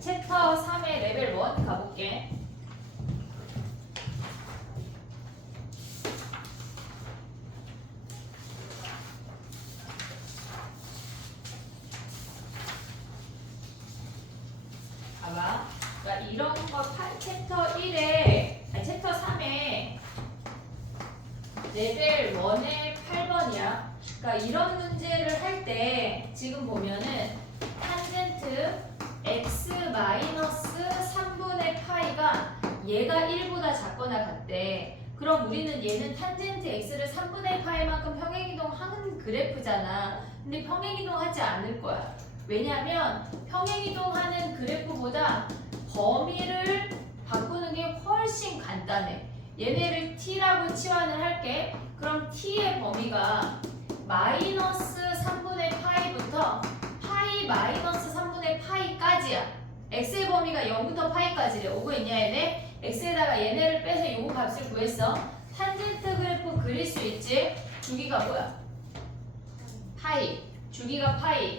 챕터 3의 레벨 1 가볼게. 봐봐. 그러니까 이런 거 챕터 1에, 아니 챕터 3에 레벨 1의 8번이야. 그러니까 이런 문제를 할 때 지금 보면은 탄젠트 x 마이너스 3분의 파이가 얘가 1보다 작거나 같대. 그럼 우리는 얘는 탄젠트 x를 3분의 파이만큼 평행이동하는 그래프잖아. 근데 평행이동하지 않을 거야. 왜냐면 평행이동하는 그래프보다 범위를 바꾸는 게 훨씬 간단해. 얘네를 t라고 치환을 할게. 그럼 t의 범위가 마이너스 3분의 파이부터 파이 마이너스 3분의 파이까지야. x의 범위가 0부터 파이까지래. 오고 있냐 얘네? x에다가 얘네를 빼서 요거 값을 구했어. 탄젠트 그래프 그릴 수 있지? 주기가 뭐야? 파이. 주기가 파이.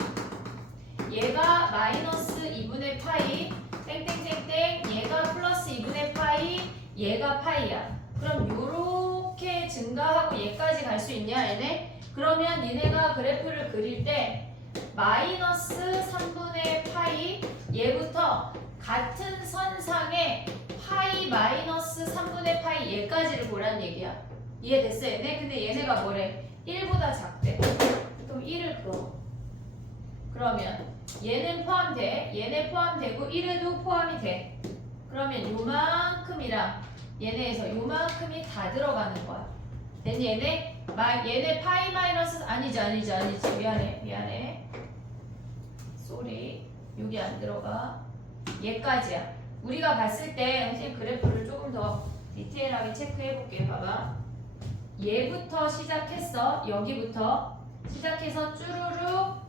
얘가 마이너스 2분의 파이 땡땡땡땡, 얘가 플러스 2분의 파이, 얘가 파이야. 그럼 요렇게 증가하고 얘까지 갈 수 있냐 얘네? 그러면 얘네가 그래프를 그릴 때 마이너스 3분의 파이 얘부터 같은 선상에 파이 마이너스 3분의 파이 얘까지를 보란 얘기야. 이해됐어 얘네? 근데 얘네가 뭐래? 1보다 작대. 그럼 1을 그어. 그러면 얘는 포함돼. 얘네 포함되고 1에도 포함이 돼. 그러면 요만큼이랑 얘네에서 요만큼이 다 들어가는 거야. 됐니 얘네? 얘네 파이 마이너스 아니지 미안해 쏘리 여기 안 들어가. 얘까지야. 우리가 봤을 때 선생님 그래프를 조금 더 디테일하게 체크해 볼게. 봐봐. 얘부터 시작했어. 여기부터 시작해서 쭈루룩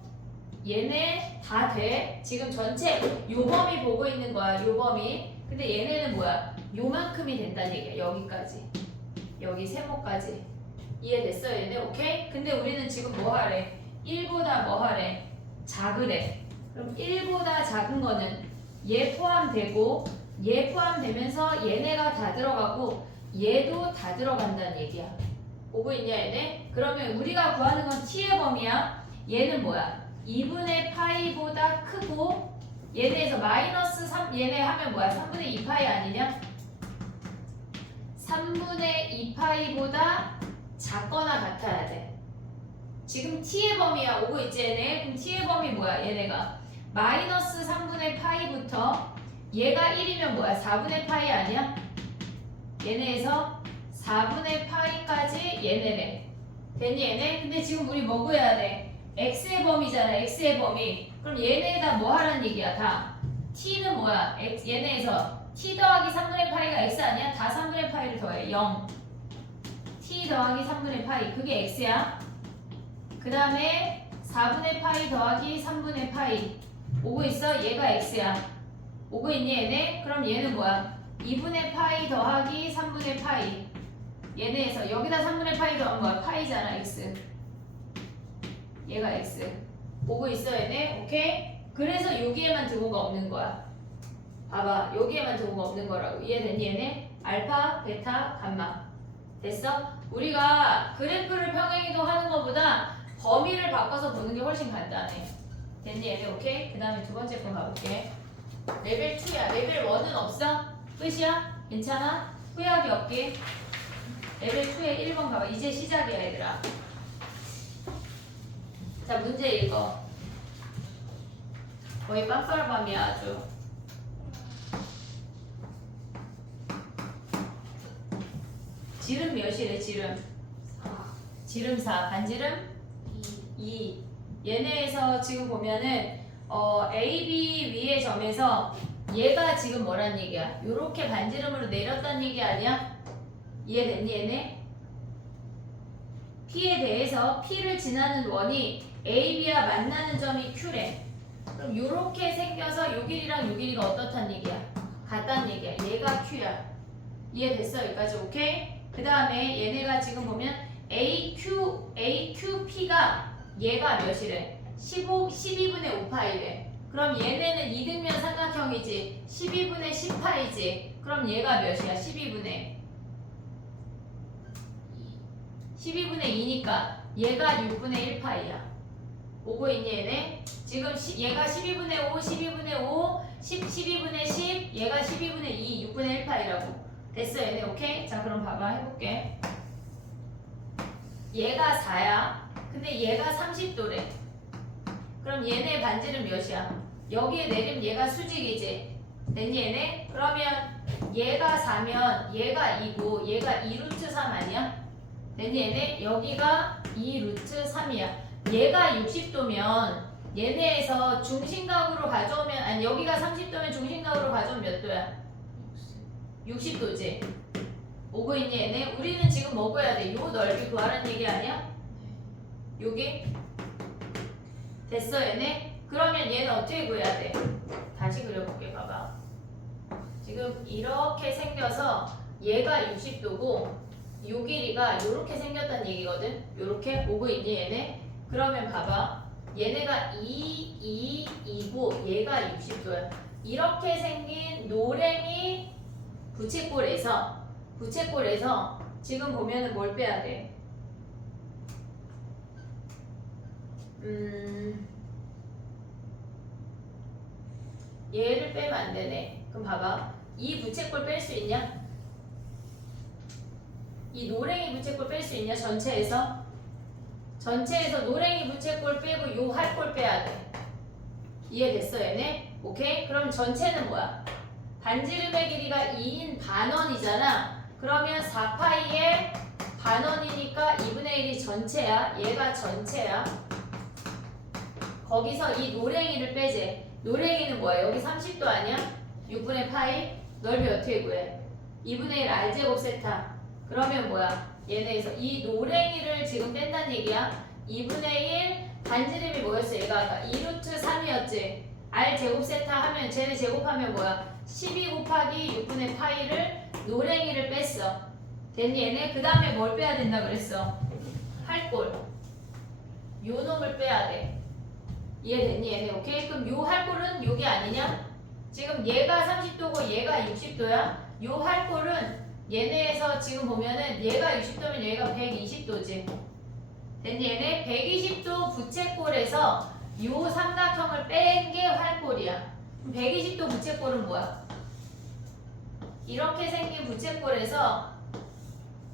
얘네 다 돼. 지금 전체 요 범위 보고 있는 거야. 요 범위. 근데 얘네는 뭐야? 요만큼이 된다는 얘기야. 여기까지. 여기 세모까지. 이해됐어 얘네? 오케이? 근데 우리는 지금 뭐 하래? 1보다 뭐 하래? 작으래. 그럼 1보다 작은 거는 얘 포함되고 얘 포함되면서 얘네가 다 들어가고 얘도 다 들어간다는 얘기야. 보고 있냐 얘네? 그러면 우리가 구하는 건 t의 범위야. 얘는 뭐야? 2분의 파이보다 크고 얘네에서 마이너스 3 얘네 하면 뭐야? 3분의 2파이 아니냐? 3분의 2파이보다 작거나 같아야 돼. 지금 t의 범위야. 오고 있지 얘네? 그럼 t의 범위 뭐야? 얘네가 마이너스 3분의 파이부터 얘가 1이면 뭐야? 4분의 파이 아니야? 얘네에서 4분의 파이까지 얘네래. 됐니 얘네? 근데 지금 우리 뭐 구해야 돼? x의 범위잖아. x의 범위. 그럼 얘네에다 뭐 하라는 얘기야? 다. t는 뭐야? 얘네에서 t 더하기 3분의 파이가 x 아니야? 다 3분의 파이를 더해. 0. t 더하기 3분의 파이. 그게 x야. 그 다음에 4분의 파이 더하기 3분의 파이. 오고 있어? 얘가 x야. 오고 있니 얘네? 그럼 얘는 뭐야? 2분의 파이 더하기 3분의 파이. 얘네에서 여기다 3분의 파이 더하면 뭐야? 파이잖아. x. 얘가 x. 보고 있어 얘네? 오케이? 그래서 여기에만 등호가 없는 거야. 봐봐. 여기에만 등호가 없는 거라고. 이해됐니 얘네? 알파, 베타, 감마. 됐어? 우리가 그래프를 평행이동 하는 것보다 범위를 바꿔서 보는 게 훨씬 간단해. 됐니 얘네? 오케이? 그 다음에 두 번째 거 가볼게. 레벨 2야. 레벨 1은 없어? 끝이야? 괜찮아? 후회하기 없기? 레벨 2에 1번 가봐. 이제 시작이야 얘들아. 자 문제 읽어. 거의 빡빡밤이야 아주. 지름 몇이래 지름? 4. 지름 4. 반지름? 2. 얘네에서 지금 보면은 A, B 위의 점에서 얘가 지금 뭐란 얘기야? 요렇게 반지름으로 내렸다는 얘기 아니야? 이해됐니 얘네? P에 대해서 P를 지나는 원이 A, B와 만나는 점이 Q래. 그럼 요렇게 생겨서 요 길이랑 요 길이가 어떻단 얘기야? 같다는 얘기야. 얘가 Q야. 이해됐어? 여기까지 오케이? 그 다음에 얘네가 지금 보면 AQP가 얘가 몇이래? 12분의 5파이래. 그럼 얘네는 이등변 삼각형이지. 12분의 10파이지. 그럼 얘가 몇이야? 12분의 2니까 얘가 6분의 1파이야. 오고 있니 얘네? 지금 얘가 12분의 5, 12분의 5, 12분의 10, 얘가 12분의 2, 6분의 1파이라고. 됐어 얘네 오케이? 자 그럼 봐봐 해볼게. 얘가 4야. 근데 얘가 30도래. 그럼 얘네 반지름 몇이야? 여기에 내리면 얘가 수직이지. 됐니 얘네? 그러면 얘가 4면 얘가 2고 얘가 2루트 3 아니야? 됐니 얘네? 여기가 2루트 3이야. 얘가 60도면 얘네에서 중심각으로 가져오면 아니 여기가 30도면 중심각으로 가져오면 몇 도야? 60도지. 오고 있니 얘네? 우리는 지금 뭐 구해야 돼? 요 넓이 구하라는 얘기 아니야? 여기? 됐어 얘네? 그러면 얘는 어떻게 구해야 돼? 다시 그려볼게 봐봐. 지금 이렇게 생겨서 얘가 60도고 요 길이가 요렇게 생겼다는 얘기거든? 요렇게 오고 있니 얘네? 그러면 봐봐. 얘네가 2고 얘가 60도야. 이렇게 생긴 노랭이 부채꼴에서 지금 보면은 뭘 빼야 돼? 얘를 빼면 안 되네. 그럼 봐봐. 이 부채꼴 뺄 수 있냐? 이 노랭이 부채꼴 뺄 수 있냐? 전체에서 노랭이 부채꼴 빼고 요 할꼴 빼야 돼. 이해됐어 얘네? 오케이? 그럼 전체는 뭐야? 반지름의 길이가 2인 반원이잖아. 그러면 4파이의 반원이니까 2분의 1이 전체야. 얘가 전체야. 거기서 이 노랭이를 빼지. 노랭이는 뭐야? 여기 30도 아니야? 6분의 파이? 넓이 어떻게 구해? 2분의 1 R제곱 세타. 그러면 뭐야? 얘네에서 이 노랭이를 지금 뺀다는 얘기야. 2분의 1 반지름이 뭐였어? 얘가 아까 2루트 3이었지. R제곱 세타 하면 쟤네 제곱하면 뭐야? 12 곱하기 6분의 파이를 노랭이를 뺐어. 됐니 얘네? 그 다음에 뭘 빼야 된다 그랬어? 할꼴. 요 놈을 빼야 돼. 이해됐니 얘네? 오케이? 그럼 요 할꼴은 요게 아니냐? 지금 얘가 30도고 얘가 60도야. 요 할꼴은 얘네에서 지금 보면은 얘가 60도면 얘가 120도지. 됐니 얘네? 120도 부채꼴에서 요 삼각형을 뺀 게 활꼴이야. 120도 부채꼴은 뭐야? 이렇게 생긴 부채꼴에서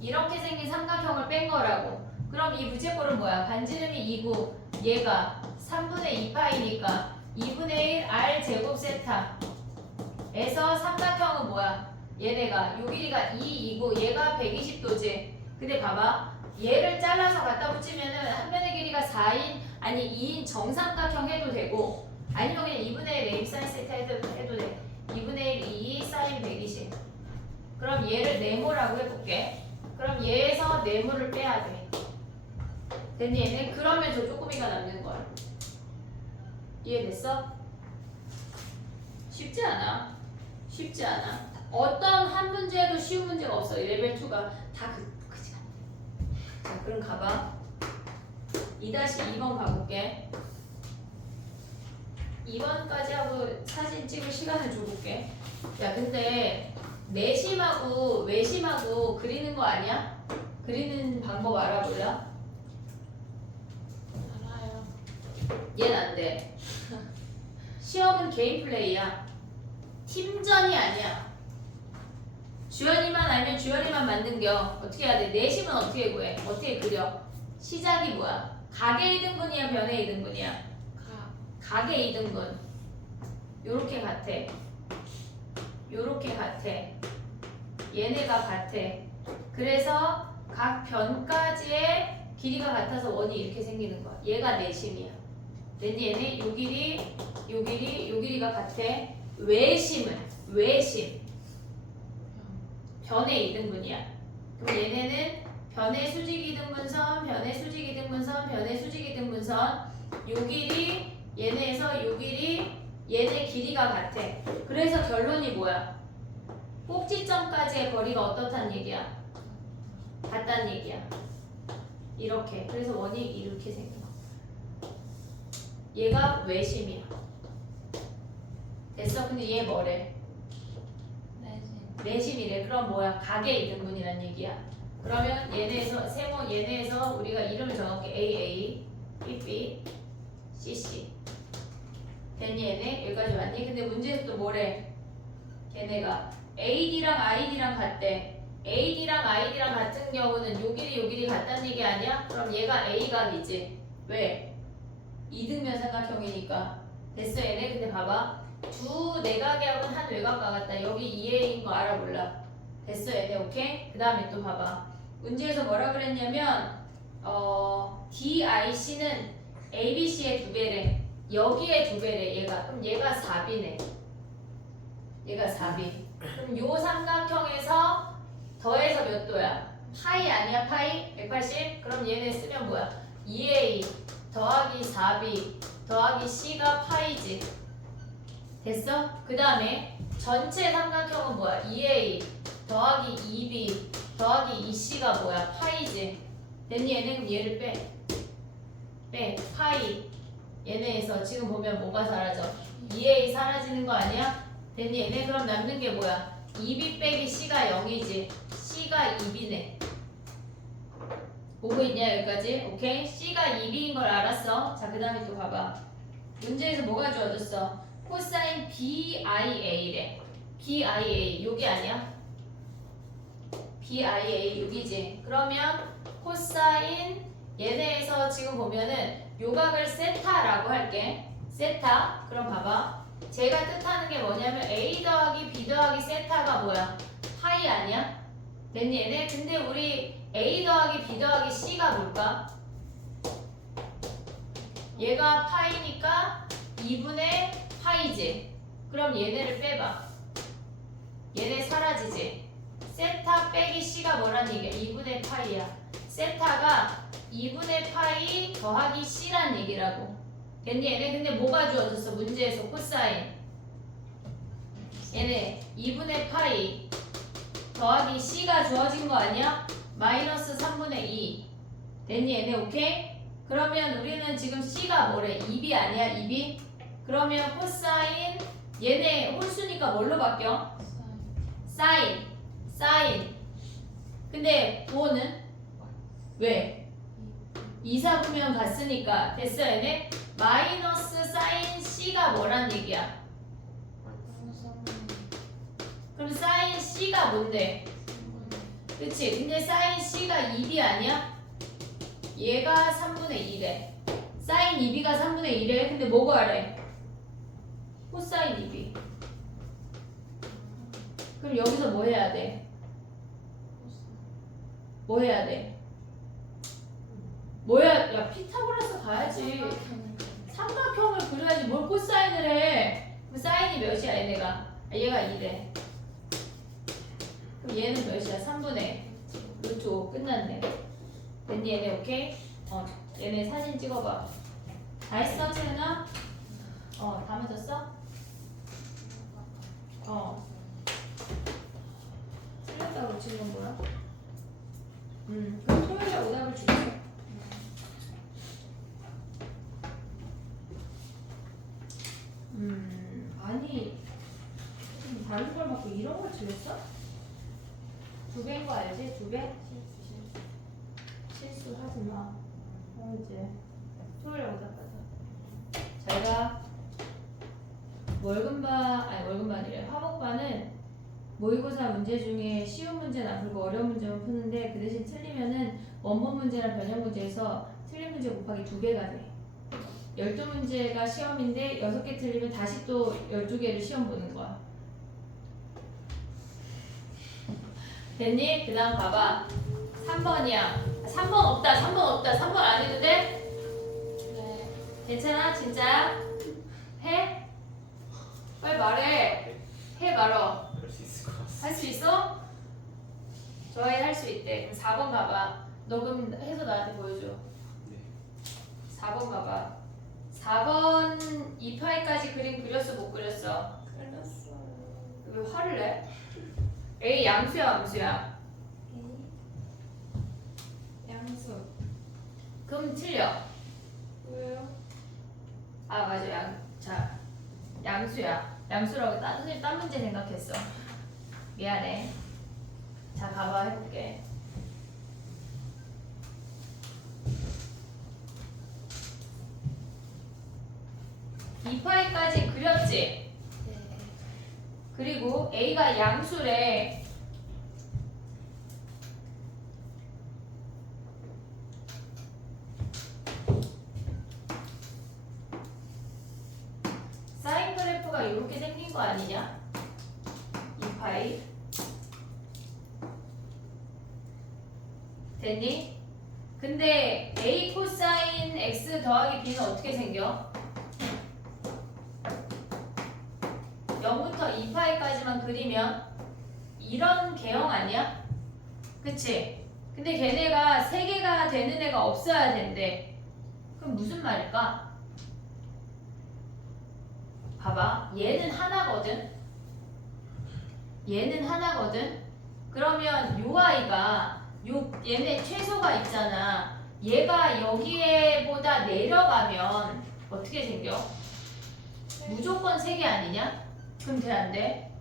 이렇게 생긴 삼각형을 뺀 거라고. 그럼 이 부채꼴은 뭐야? 반지름이 2고 얘가 3분의 2파이니까 2분의 1 R 제곱 세타 에서 삼각형은 뭐야? 얘네가 요 길이가 2이고 얘가 120도지. 근데 봐봐. 얘를 잘라서 갖다 붙이면은 한 변의 길이가 4인 아니 2인 정삼각형 해도 되고 아니면 그냥 2분의 1 A 사인 세타 해도 돼. 2분의 1 2 사인 120. 그럼 얘를 네모라고 해볼게. 그럼 얘에서 네모를 빼야 돼. 됐니 얘네? 그러면 저 쪼꼬미가 남는 거야. 이해됐어? 쉽지 않아. 쉽지 않아. 어떤 한 문제도 쉬운 문제가 없어. 레벨 2가 다 그지 같아. 자, 그럼 가봐. 2-2번 가볼게. 2번까지 하고 사진 찍을 시간을 줘볼게. 야, 근데 내심하고 외심하고 그리는 거 아니야? 그리는 방법 알아볼래? 알아요. 얘는 안 돼. 시험은 개인 플레이야. 팀전이 아니야. 주연이만 알면 주연이만 만든겨. 어떻게 해야 돼? 내심은 어떻게 구해? 어떻게 그려? 시작이 뭐야? 각의 이등분이야? 변의 이등분이야? 각의 이등분. 요렇게 같아. 요렇게 같아. 얘네가 같아. 그래서 각 변까지의 길이가 같아서 원이 이렇게 생기는 거야. 얘가 내심이야. 됐니 얘네? 요 길이, 요 길이, 요 길이가 같아. 외심은 외심. 변의 이등분이야. 그럼 얘네는 변의 수직 이등분선, 변의 수직 이등분선, 변의 수직 이등분선. 요 길이 얘네에서 요 길이 얘네 길이가 같아. 그래서 결론이 뭐야? 꼭지점까지의 거리가 어떻다는 얘기야? 같다는 얘기야. 이렇게. 그래서 원이 이렇게 생겨. 얘가 외심이야. 됐어? 근데 얘 뭐래? 내심이래. 그럼 뭐야? 가계 이등분이란 얘기야. 그러면 얘네에서 세모 얘네에서 우리가 이름을 정할게. AA, BB, CC. 됐니 얘네? 여기까지 왔니? 근데 문제에서 또 뭐래? 걔네가 AD랑 ID랑 같대. AD랑 ID랑 같은 경우는 요 길이 요 길이 같다는 얘기 아니야? 그럼 얘가 A각이지. 왜? 이등변 삼각형이니까. 됐어 얘네? 근데 봐봐. 두 내각의 한 외곽과 같다. 여기 2A인 거 알아 몰라? 됐어 얘네 오케이? 그 다음에 또 봐봐. 문제에서 뭐라 그랬냐면 DIC는 ABC의 2배래. 여기에 2배래 얘가. 그럼 얘가 4B네. 얘가 4B. 그럼 요 삼각형에서 더해서 몇 도야? 파이 아니야 파이? 180? 그럼 얘네 쓰면 뭐야? 2A 더하기 4B 더하기 C가 파이지. 됐어? 그 다음에 전체 삼각형은 뭐야? 2A 더하기 2B 더하기 2C가 뭐야? 파이지. 됐니? 얘네 그럼 얘를 빼. 파이. 얘네에서 지금 보면 뭐가 사라져? 2A 사라지는 거 아니야? 됐니? 얘네 그럼 남는 게 뭐야? 2B 빼기 C가 0이지. C가 2B네. 보고 있냐 여기까지? 오케이? C가 2B인 걸 알았어. 자 그 다음에 또 봐봐. 문제에서 뭐가 주어졌어? 코사인 BIA래. BIA 여기 아니야? BIA 여기지. 그러면 코사인 얘네에서 지금 보면은 요각을 세타라고 할게. 세타. 그럼 봐봐. 제가 뜻하는 게 뭐냐면 A 더하기 B 더하기 세타가 뭐야? 파이 아니야? 됐니 얘네? 근데 우리 A 더하기 B 더하기 C가 뭘까? 얘가 파이니까 2분의 파이지. 그럼 얘네를 빼봐. 얘네 사라지지. 세타 빼기 C가 뭐란 얘기야? 2분의 파이야. 세타가 2분의 파이 더하기 C란 얘기라고. 됐니 얘네? 근데 뭐가 주어졌어? 문제에서 코사인 얘네 2분의 파이 더하기 C가 주어진 거 아니야? 마이너스 3분의 2. 됐니 얘네? 오케이? 그러면 우리는 지금 C가 뭐래? 2B 아니야? 2B? 그러면 코사인 얘네 홀수니까 뭘로 바뀌어? 사인. 근데 부호는? 왜? 2, 4분면 갔으니까. 됐어 얘네? 마이너스 사인 C가 뭐란 얘기야? 그럼 사인 C가 뭔데? 그치? 근데 사인 C가 2B 아니야? 얘가 3분의 2래. 사인 2B가 3분의 2래. 근데 뭐 구하래? 코사인 2B. 그럼 여기서 뭐 해야 돼? 뭐 해야 돼? 뭐야? 야 피타고라스 가야지. 삼각형을 그려야지 뭘 코사인을 해. 그럼 사인이 몇이야 얘네가? 얘가 2래. 그럼 얘는 몇이야? 3분의 루트 5 끝났네. 됐니 얘네 오케이? 얘네 사진 찍어봐. 다 했어 채은아? 다 맞았어? 틀렸다고 치는 건 뭐야? 그럼 토요일에 오답을 줄게. 아니 다른 걸 맞고 이런 걸 틀렸어? 2배인 거 알지? 2배? 실수하지 마. 이제 토요일에 오답 받아. 잘가. 월급반이래. 화목반은 모의고사 문제 중에 쉬운 문제는 안 풀고 어려운 문제만 푸는데 그 대신 틀리면은 원본 문제나 변형 문제에서 틀린 문제 곱하기 2배가 돼. 12문제가 시험인데 6개 틀리면 다시 또 12개를 시험 보는 거야. 됐니? 그 다음 봐봐. 3번이야. 3번 없다. 3번 안 해도 돼? 네. 괜찮아? 진짜? 해? 빨리 말해. 해 말어. 할 수 있을 것 같습니다. 할 수 있어? 저희 할 수 있대. 그럼 4번 봐봐. 너 그럼 해서 나한테 보여줘. 네. 4번 봐봐. 4번 2파이까지 그림 그렸어 못 그렸어? 그렸어요. 왜 화를 내? A 양수야 암수야? 양수. 그럼 틀려. 왜요? 아 맞아 자 양수야. 양수라고 선생님 딴 문제 생각했어. 미안해. 자, 가봐 해볼게. 2파이까지 그렸지? 네. 그리고 A가 양수래. 사인 그래프가 이렇게 생긴 거 아니냐? 2파이 됐니? 근데 A 코사인 X 더하기 B는 어떻게 생겨? 0부터 2파이까지만 그리면 이런 개형 아니야? 그치? 근데 걔네가 3개가 되는 애가 없어야 된대. 그럼 무슨 말일까? 봐봐. 얘는 하나거든? 얘는 하나거든? 그러면 요 아이가 얘네 최소가 있잖아. 얘가 여기에보다 내려가면 어떻게 생겨? 무조건 3개 아니냐? 그럼 돼, 안 돼?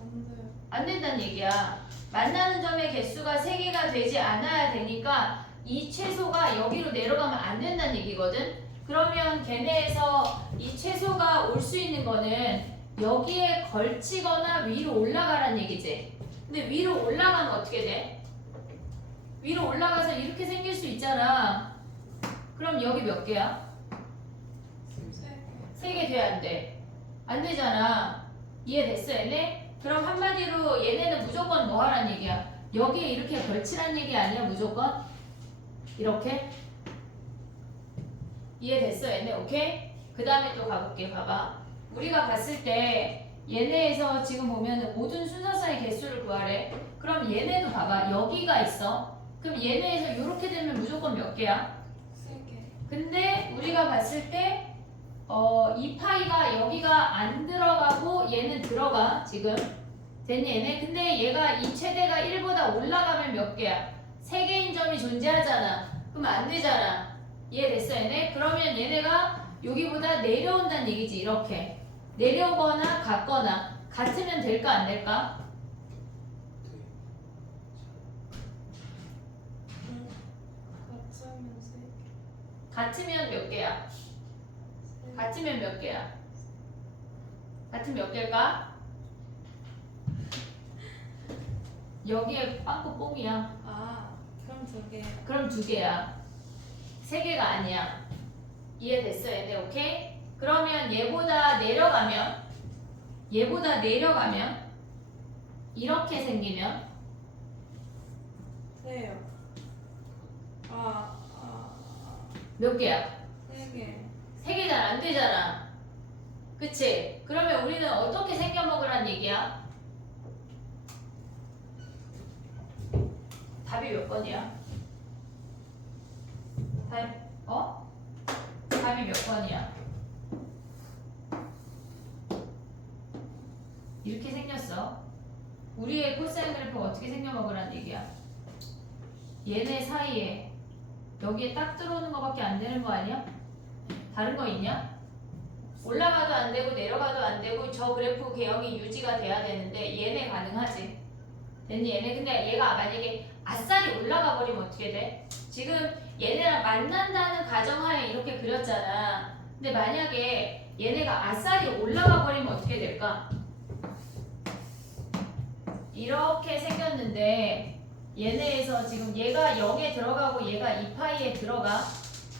안 돼요. 안 된다는 얘기야. 만나는 점의 개수가 3개가 되지 않아야 되니까 이 최소가 여기로 내려가면 안 된다는 얘기거든? 그러면 걔네에서 이 최소가 올 수 있는 거는 여기에 걸치거나 위로 올라가라는 얘기지. 근데 위로 올라가면 어떻게 돼? 위로 올라가서 이렇게 생길 수 있잖아. 그럼 여기 몇 개야? 3개 돼야 안 돼? 안 되잖아. 이해됐어 얘네? 그럼 한마디로 얘네는 무조건 뭐 하란 얘기야? 여기에 이렇게 걸치란 얘기 아니야 무조건? 이렇게? 이해됐어 얘네? 오케이? 그 다음에 또 가볼게. 봐봐. 우리가 봤을 때 얘네에서 지금 보면은 모든 순서상의 개수를 구하래. 그럼 얘네도 봐봐. 여기가 있어. 그럼 얘네에서 이렇게 되면 무조건 몇 개야? 3개. 근데 우리가 봤을 때 2파이가 여기가 안 들어가고 얘는 들어가 지금. 됐니 얘네? 근데 얘가 이 최대가 1보다 올라가면 몇 개야? 3개인 점이 존재하잖아. 그럼 안 되잖아. 이해됐어 얘네? 그러면 얘네가 여기보다 내려온다는 얘기지. 이렇게 내려오거나 같거나. 같으면 될까 안 될까? 같으면 3개. 같으면 몇 개야? 같으면 몇 개야? 같으면 몇 개일까? 여기에 빵꾸 뽕이야. 아, 그럼 2개. 그럼 2개야. 3개가 아니야. 이해됐어 얘네? 오케이? 그러면 얘보다 내려가면 이렇게 생기면 세요. 몇 개야? 3개. 3개 잘 안 되잖아. 그치? 그러면 우리는 어떻게 생겨먹으란 얘기야? 답이 몇 번이야? 답이 몇 번이야? 이렇게 생겼어. 우리의 코사인 그래프가 어떻게 생겨먹으란 얘기야? 얘네 사이에 여기에 딱 들어오는 거밖에 안 되는 거 아니야? 다른 거 있냐? 올라가도 안 되고 내려가도 안 되고 저 그래프 개형이 유지가 돼야 되는데 얘네 가능하지. 됐니 얘네? 근데 얘가 만약에 아싸리 올라가 버리면 어떻게 돼? 지금 얘네랑 만난다는 가정하에 이렇게 그렸잖아. 근데 만약에 얘네가 아싸리 올라가 버리면 어떻게 될까? 이렇게 생겼는데 얘네에서 지금 얘가 0에 들어가고 얘가 2파이에 들어가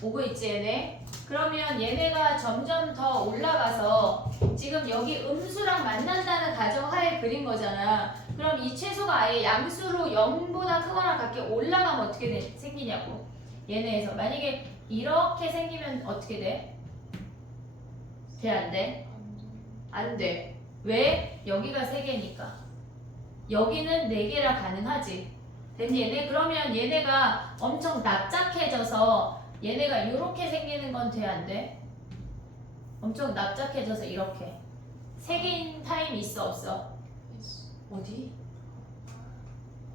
오고 있지 얘네? 그러면 얘네가 점점 더 올라가서 지금 여기 음수랑 만난다는 가정하에 그린 거잖아. 그럼 이 최소가 아예 양수로 0보다 크거나 같게 올라가면 어떻게 생기냐고. 얘네에서 만약에 이렇게 생기면 어떻게 돼? 돼 안 돼? 안 돼. 왜? 여기가 3개니까. 여기는 4개라 가능하지. 됐니 얘네? 그러면 얘네가 엄청 납작해져서 얘네가 이렇게 생기는 건 돼 안 돼? 엄청 납작해져서 이렇게 3개인 타임 있어 없어? 있어. 어디?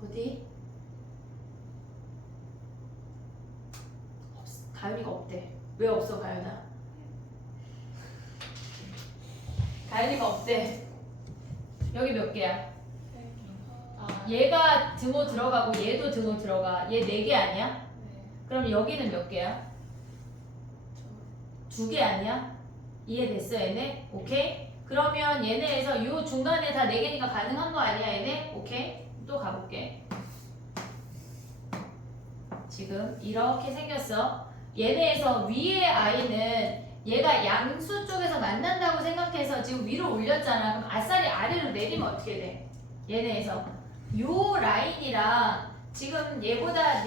어디? 가연이가 없대. 왜 없어 가연아? 다현이가 없대. 여기 몇 개야? 아, 얘가 등호 들어가고 얘도 등호 들어가. 얘 4개 아니야? 네. 그럼 여기는 몇 개야? 2개 아니야? 이해됐어 얘네? 오케이? 그러면 얘네에서 요 중간에 다 4개니까 가능한 거 아니야 얘네? 오케이? 또 가볼게. 지금 이렇게 생겼어. 얘네에서 위에 i는 얘가 양수 쪽에서 만난다고 생각해서 지금 위로 올렸잖아. 그럼 아싸리 아래로 내리면 어떻게 돼? 얘네에서 요 라인이랑 지금 얘보다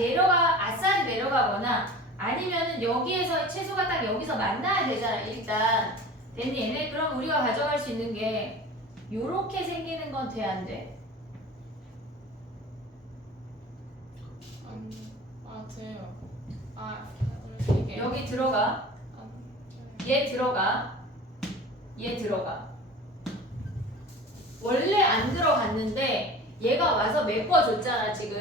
아싸리 내려가거나 아니면은 여기에서 채소가 딱 여기서 만나야 되잖아 일단. 됐니 얘네? 그럼 우리가 가져갈 수 있는 게 요렇게 생기는 건 돼 안 돼? 돼요. 원래 이게 여기 들어가. 얘 들어가. 얘 들어가. 원래 안 들어갔는데 얘가 와서 메꿔줬잖아 지금.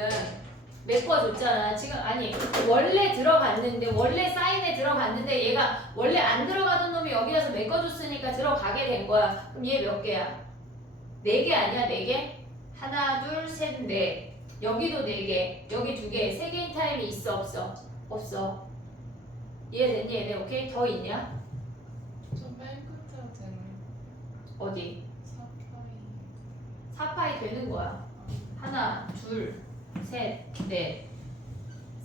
메꿔줬잖아 지금. 아니 원래 들어갔는데 원래 사인에 들어갔는데 얘가 원래 안 들어가던 놈이 여기 와서 메꿔줬으니까 들어가게 된 거야. 그럼 얘 몇 개야? 4개 아니야? 4개? 하나 둘 셋 넷. 여기도 4개, 여기 2개, 3개인 타임이 있어 없어? 없어. 이해됐니 얘네? 오케이? 더 있냐? 좀맨 끝으로 되는 어디? 사파이. 4파이 되는 거야. 하나, 둘, 셋, 넷.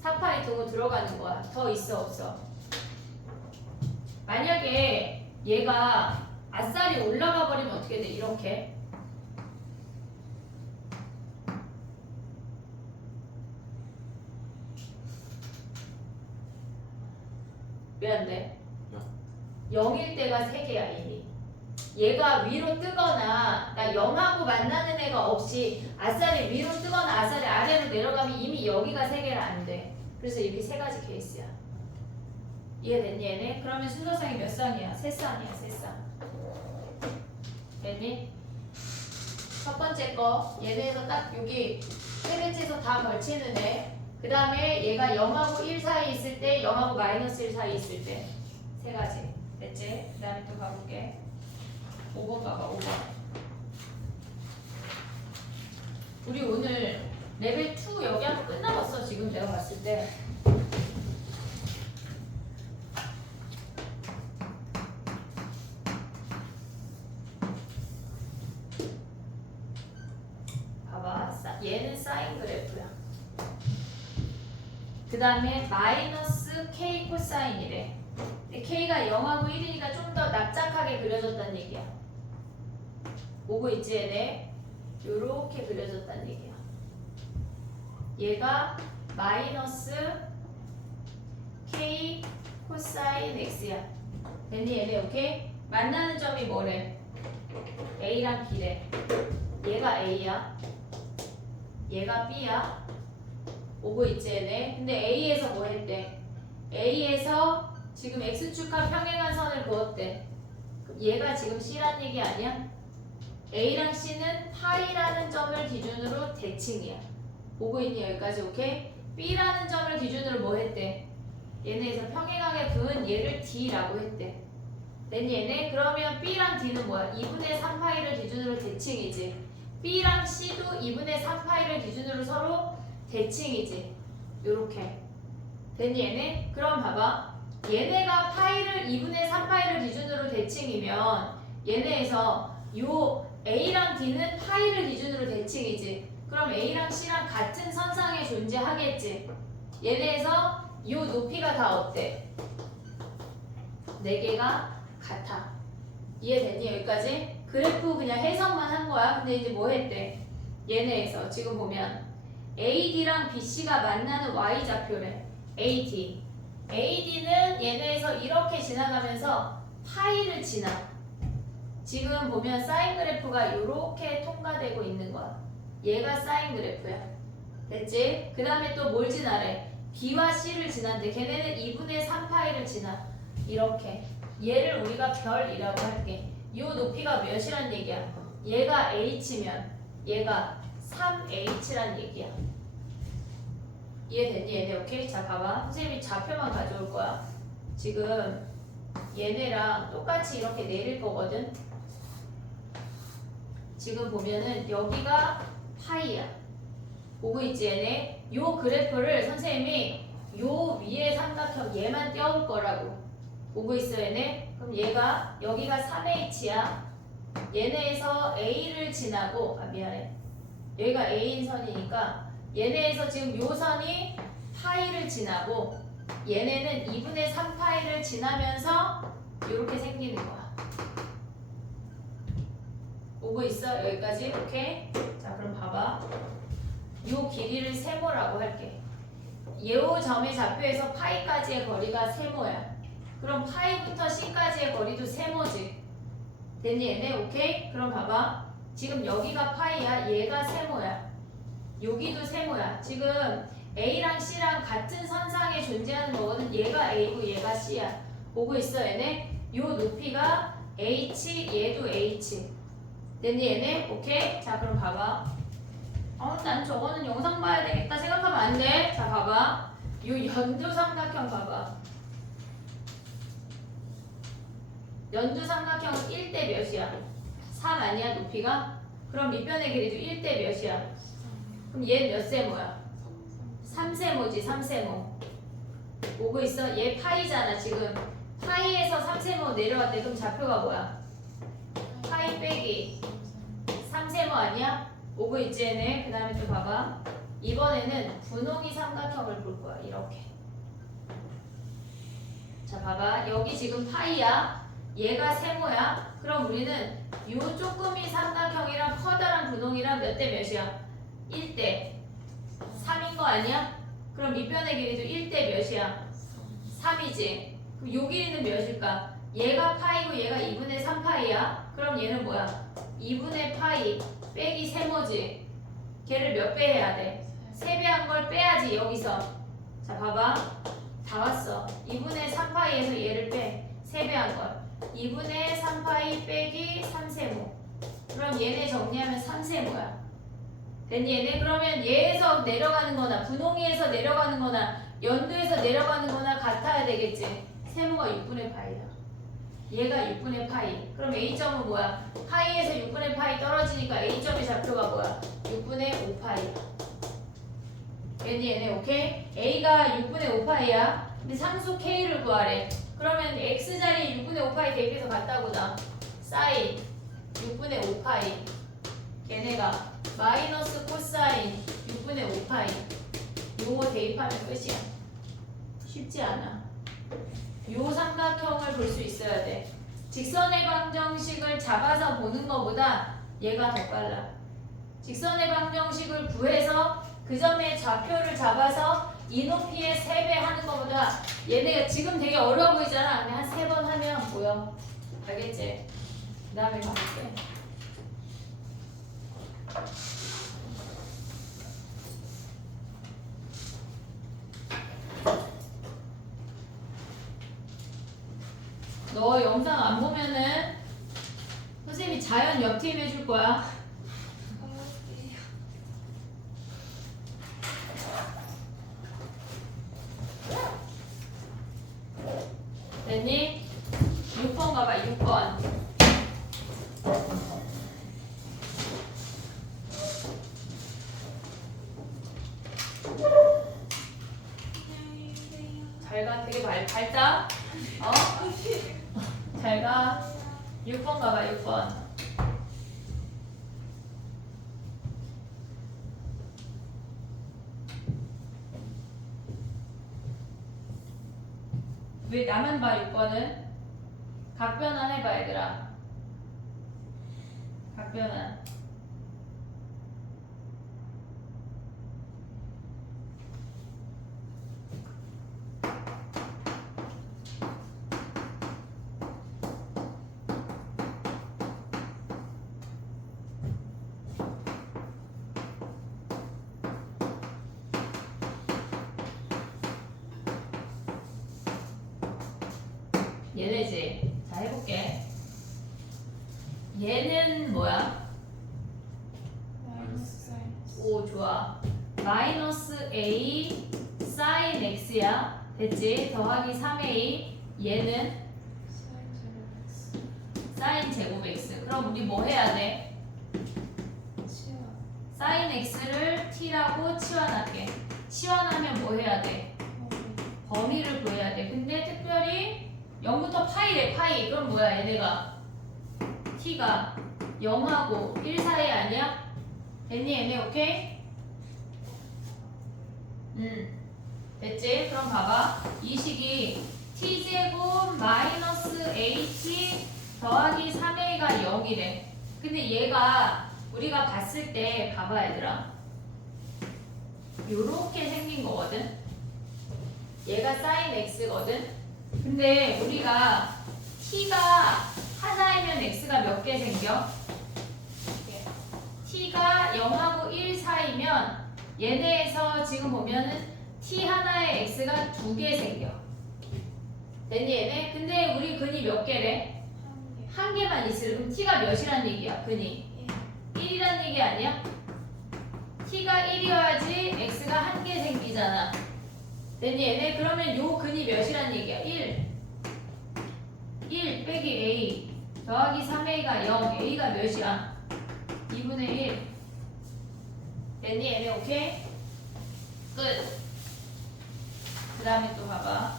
4파이 등호 들어가는 거야. 더 있어 없어? 만약에 얘가 아싸리 올라가 버리면 어떻게 돼? 이렇게. 왜 안 돼? 0일 때가 3개야 이미. 얘가 위로 뜨거나 그러니까 0하고 만나는 애가 없이 아싸리 위로 뜨거나 아싸리 아래로 내려가면 이미 여기가 3개라 안 돼. 그래서 이렇게 3가지 케이스야. 이해됐니 얘네? 그러면 순서상이 몇 쌍이야? 3쌍이야 3쌍. 됐니? 첫 번째 거 얘네에서 딱 여기 세배치에서 다 걸치는 애. 그 다음에 얘가 0하고 1 사이 있을 때 0하고 마이너스 1 사이 있을 때 3가지. 됐지? 그 다음에 또 가볼게. 5번 봐봐 5번. 우리 오늘 레벨 2 여기 하고 끝나봤어 지금 내가 봤을 때. 봐봐 얘는 사인 그래프야. 그 다음에 마이너스 k 코사인이래. 근데 k가 0하고 1이니까 좀 더 납작하게 그려졌다는 얘기야. 오고 있지 얘네? 요렇게 그려졌다는 얘기야. 얘가 마이너스 k 코사인 x야. 됐니 얘네? 오케이? 만나는 점이 뭐래? a랑 b래. 얘가 a야. 얘가 b야. 오고 있지 얘네? 근데 A에서 뭐 했대? A에서 지금 X축과 평행한 선을 그었대. 그럼 얘가 지금 C란 얘기 아니야? A랑 C는 파이라는 점을 기준으로 대칭이야. 오고 있니 여기까지? 오케이? B라는 점을 기준으로 뭐 했대? 얘네에서 평행하게 그은 얘를 D라고 했대. 됐니 얘네? 그러면 B랑 D는 뭐야? 2분의 3파이를 기준으로 대칭이지. B랑 C도 2분의 3파이를 기준으로 서로 대칭이지. 요렇게. 됐니 얘네? 그럼 봐봐. 얘네가 파이를 2분의 3파이를 기준으로 대칭이면 얘네에서 요 A랑 D는 파이를 기준으로 대칭이지. 그럼 A랑 C랑 같은 선상에 존재하겠지. 얘네에서 요 높이가 다 어때? 4개가 같아. 이해됐니 여기까지? 그래프 그냥 해석만 한 거야. 근데 이제 뭐 했대? 얘네에서 지금 보면 AD랑 BC가 만나는 Y좌표래. AD. AD는 얘네에서 이렇게 지나가면서 파이를 지나. 지금 보면 사인 그래프가 이렇게 통과되고 있는 거야. 얘가 사인 그래프야. 됐지? 그 다음에 또 뭘 지나래? B와 C를 지난데 걔네는 2분의 3파이를 지나. 이렇게. 얘를 우리가 별이라고 할게. 이 높이가 몇이란 얘기야? 얘가 H면 얘가 3H란 얘기야. 이해됐니 얘네? 오케이? 자 봐봐. 선생님이 좌표만 가져올 거야. 지금 얘네랑 똑같이 이렇게 내릴 거거든. 지금 보면은 여기가 파이야. 보고 있지 얘네? 요 그래프를 선생님이 요 위에 삼각형 얘만 띄워볼 거라고. 보고 있어 얘네? 그럼 얘가 여기가 3h야. 얘네에서 A를 지나고 미안해. 여기가 A인 선이니까 얘네에서 지금 요 선이 파이를 지나고 얘네는 2분의 3파이를 지나면서 이렇게 생기는 거야. 오고 있어? 여기까지? 오케이? 자 그럼 봐봐. 요 길이를 세모라고 할게. 요 점의 좌표에서 파이까지의 거리가 세모야. 그럼 파이부터 C까지의 거리도 세모지. 됐니 얘네? 오케이? 그럼 봐봐. 지금 여기가 파이야. 얘가 세모야. 여기도 세모야. 지금 A랑 C랑 같은 선상에 존재하는 거거든. 얘가 A고 얘가 C야. 보고 있어 얘네? 요 높이가 H, 얘도 H. 됐니 얘네? 오케이? 자 그럼 봐봐. 난 저거는 영상 봐야 되겠다 생각하면 안 돼. 자 봐봐. 요 연두 삼각형 봐봐. 연두 삼각형은 1대 몇이야? 3 아니야 높이가? 그럼 밑변의 길이도 1대 몇이야? 그럼 얘 몇 세모야? 3세모지 3세모. 오고 있어? 얘 파이잖아 지금. 파이에서 3세모 내려왔대. 그럼 좌표가 뭐야? 파이 빼기 3세모 아니야? 오고 있지 얘네? 그 다음에 또 봐봐. 이번에는 분홍이 삼각형을 볼 거야. 이렇게. 자 봐봐. 여기 지금 파이야. 얘가 세모야. 그럼 우리는 요 쪼끄미 삼각형이랑 커다란 분홍이랑 몇 대 몇이야? 1대 3인 거 아니야? 그럼 밑변의 길이도 1대 몇이야? 3이지. 그럼 요 길이는 몇일까? 얘가 파이고 얘가 2분의 3파이야. 그럼 얘는 뭐야? 2분의 파이 빼기 세모지. 걔를 몇 배 해야 돼? 3배 한 걸 빼야지 여기서. 자 봐봐. 다 왔어. 2분의 3파이에서 얘를 빼. 3배 한 걸. 2분의 3파이 빼기 3세모. 그럼 얘네 정리하면 3세모야. 됐니 얘네? 그러면 얘에서 내려가는 거나 분홍이에서 내려가는 거나 연두에서 내려가는 거나 같아야 되겠지. 세모가 6분의 파이다. 얘가 6분의 파이. 그럼 A점은 뭐야? 파이에서 6분의 파이 떨어지니까 A점의 좌표가 뭐야? 6분의 5파이야. 됐니 얘네? 오케이? A가 6분의 5파이야. 근데 상수 K를 구하래. 그러면 X자리에 6분의 5파이 대입해서 같다고 나. 사인 6분의 5파이. 걔네가 마이너스 코사인 6분의 5파이. 요거 대입하면 끝이야. 쉽지 않아. 요 삼각형을 볼 수 있어야 돼. 직선의 방정식을 잡아서 보는 것보다 얘가 더 빨라. 직선의 방정식을 구해서 그 점의 좌표를 잡아서 이 높이의 3배 하는 것보다 얘네가 지금 되게 어려워 보이잖아. 근데 한 3번 하면 보여. 알겠지? 그 다음에 가볼게. 너 영상 안 보면은 선생님이 자연 옆팀 해줄 거야. 됐니? 6번 가봐. 6번. 잘 가. 되게 밝다. 어? 잘 가. 6번 가봐. 6번. 왜 나만 봐 6번은? 각변환 해봐 얘들아. 각변환. 얘네지. 자 해볼게. 얘는 뭐야? 마이너스 사인. 오 좋아. 마이너스 A 사인 X야. 됐지? 더하기 3A. 얘는 사인 제로 x. 사인 제곱 X. 그럼 우리 뭐 해야 돼? sin x를 t라고 치환할게. 치환하면 뭐 해야 돼? 범위를 구해야 돼. 근데 특별히 0부터 파이래, 파이. 그럼 뭐야, 얘네가? t가 0하고 1 사이 아니야? 됐니, 얘네, 오케이? 됐지? 그럼 봐봐. 이 식이 t제곱 마이너스 at 더하기 3a가 0이래. 근데 얘가 우리가 봤을 때 봐봐, 얘들아. 요렇게 생긴 거거든. 얘가 sin x거든. 근데 우리가 t가 하나이면 x가 몇 개 생겨? t가 0하고 1 사이면 얘네에서 지금 보면은 t 하나에 x가 2개 생겨. 됐니 얘네? 근데 우리 근이 몇 개래? 한 개만 있으려. 그럼 t가 몇이란 얘기야? 근이 1이란 얘기 아니야? t가 1이어야지 x가 한 개 생기잖아. 됐니 얘네? 그러면 요 근이 몇이란 얘기야? 1 빼기 a 더하기 3a가 0. a가 몇이야? 2분의 1. 됐니 얘네? 오케이? 끝. 그 다음에 또 봐봐.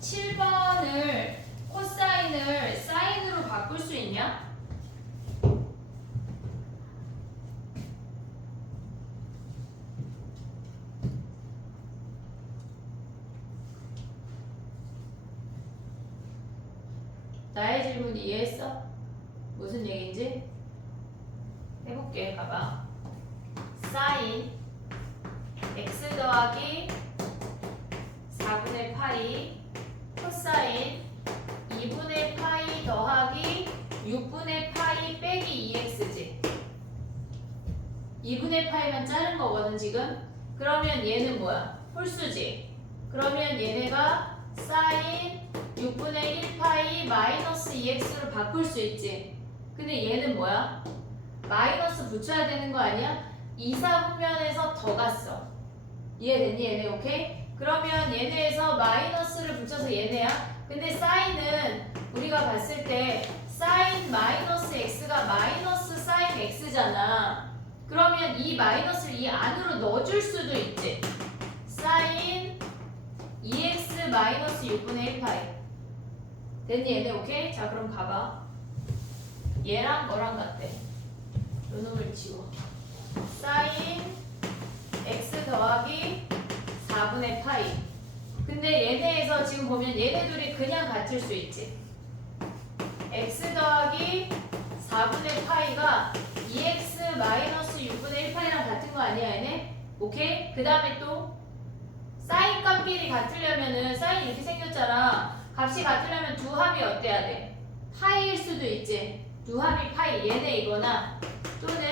7번을 코사인을 사인으로 바꿀 수 있냐? 나의 질문 이해했어? 무슨 얘기인지? 해볼게. 봐봐. 사인 x 더하기 4분의 파이 코사인 2분의 파이 더하기 6분의 파이 빼기 2x지. 2분의 파이만 자른 거거든 지금. 그러면 얘는 뭐야? 홀수지. 그러면 얘네가 사인 6분의 1 파이 마이너스 2x로 바꿀 수 있지. 근데 얘는 뭐야? 마이너스 붙여야 되는 거 아니야? 이사분면에서 더 갔어. 이해됐니 얘네? 오케이? 그러면 얘네에서 마이너스를 붙여서 얘네야. 근데 사인은 우리가 봤을 때 사인 마이너스 x가 마이너스 사인 x잖아. 그러면 이 마이너스를 이 안으로 넣어줄 수도 있지. 사인 2x 마이너스 6분의 1 파이. 됐니 얘네? 오케이? 자 그럼 봐봐. 얘랑 뭐랑 같아? 요 놈을 지워. 사인 x 더하기 4분의 파이. 근데 얘네에서 지금 보면 얘네 둘이 그냥 같을 수 있지. x 더하기 4분의 파이가 2x 마이너스 6분의 1 파이랑 같은 거 아니야 얘네? 오케이? 그 다음에 또 사인 값끼리 같으려면은 사인 이렇게 생겼잖아. 값이 같으려면 두 합이 어때야 돼? 파이일 수도 있지. 두 합이 파이. 얘네 이거나 또는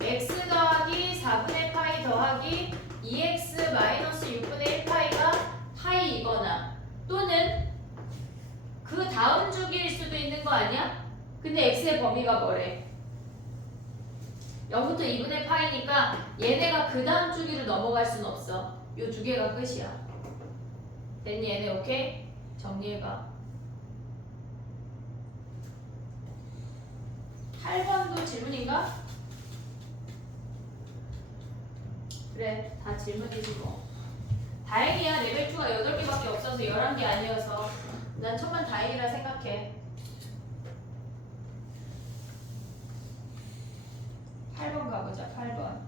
x 더하기 4분의 파이 더하기 2x 마이너스 6분의 1 파이가 파이이거나 또는 그 다음 주기일 수도 있는 거 아니야? 근데 x의 범위가 뭐래? 0부터 2분의 파이니까 얘네가 그 다음 주기로 넘어갈 수는 없어. 요 두 개가 끝이야. 됐니 얘네? 오케이? 정리해봐. 8번도 질문인가? 그래, 다 질문이지 뭐. 다행이야. 레벨 2가 8개밖에 없어서 11개 아니어서 난 천만 다행이라 생각해. 8번 가보자. 8번.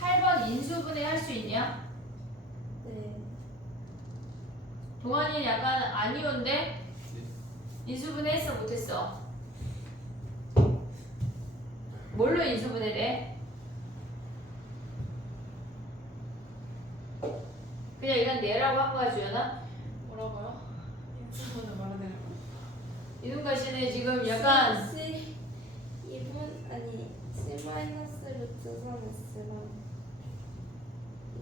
8번 인수분해 할 수 있냐? 네. 동환이는 약간 아니온데? 인수분해 했어? 못했어? 뭘로 인수분해 돼? 그냥 일단 내라고 한 거야 주연아? 뭐라고요? 인수분해 말해드릴까요? 이동가 씨는 지금 약간 C 2분 아니 C 마이너스 루트 3 S랑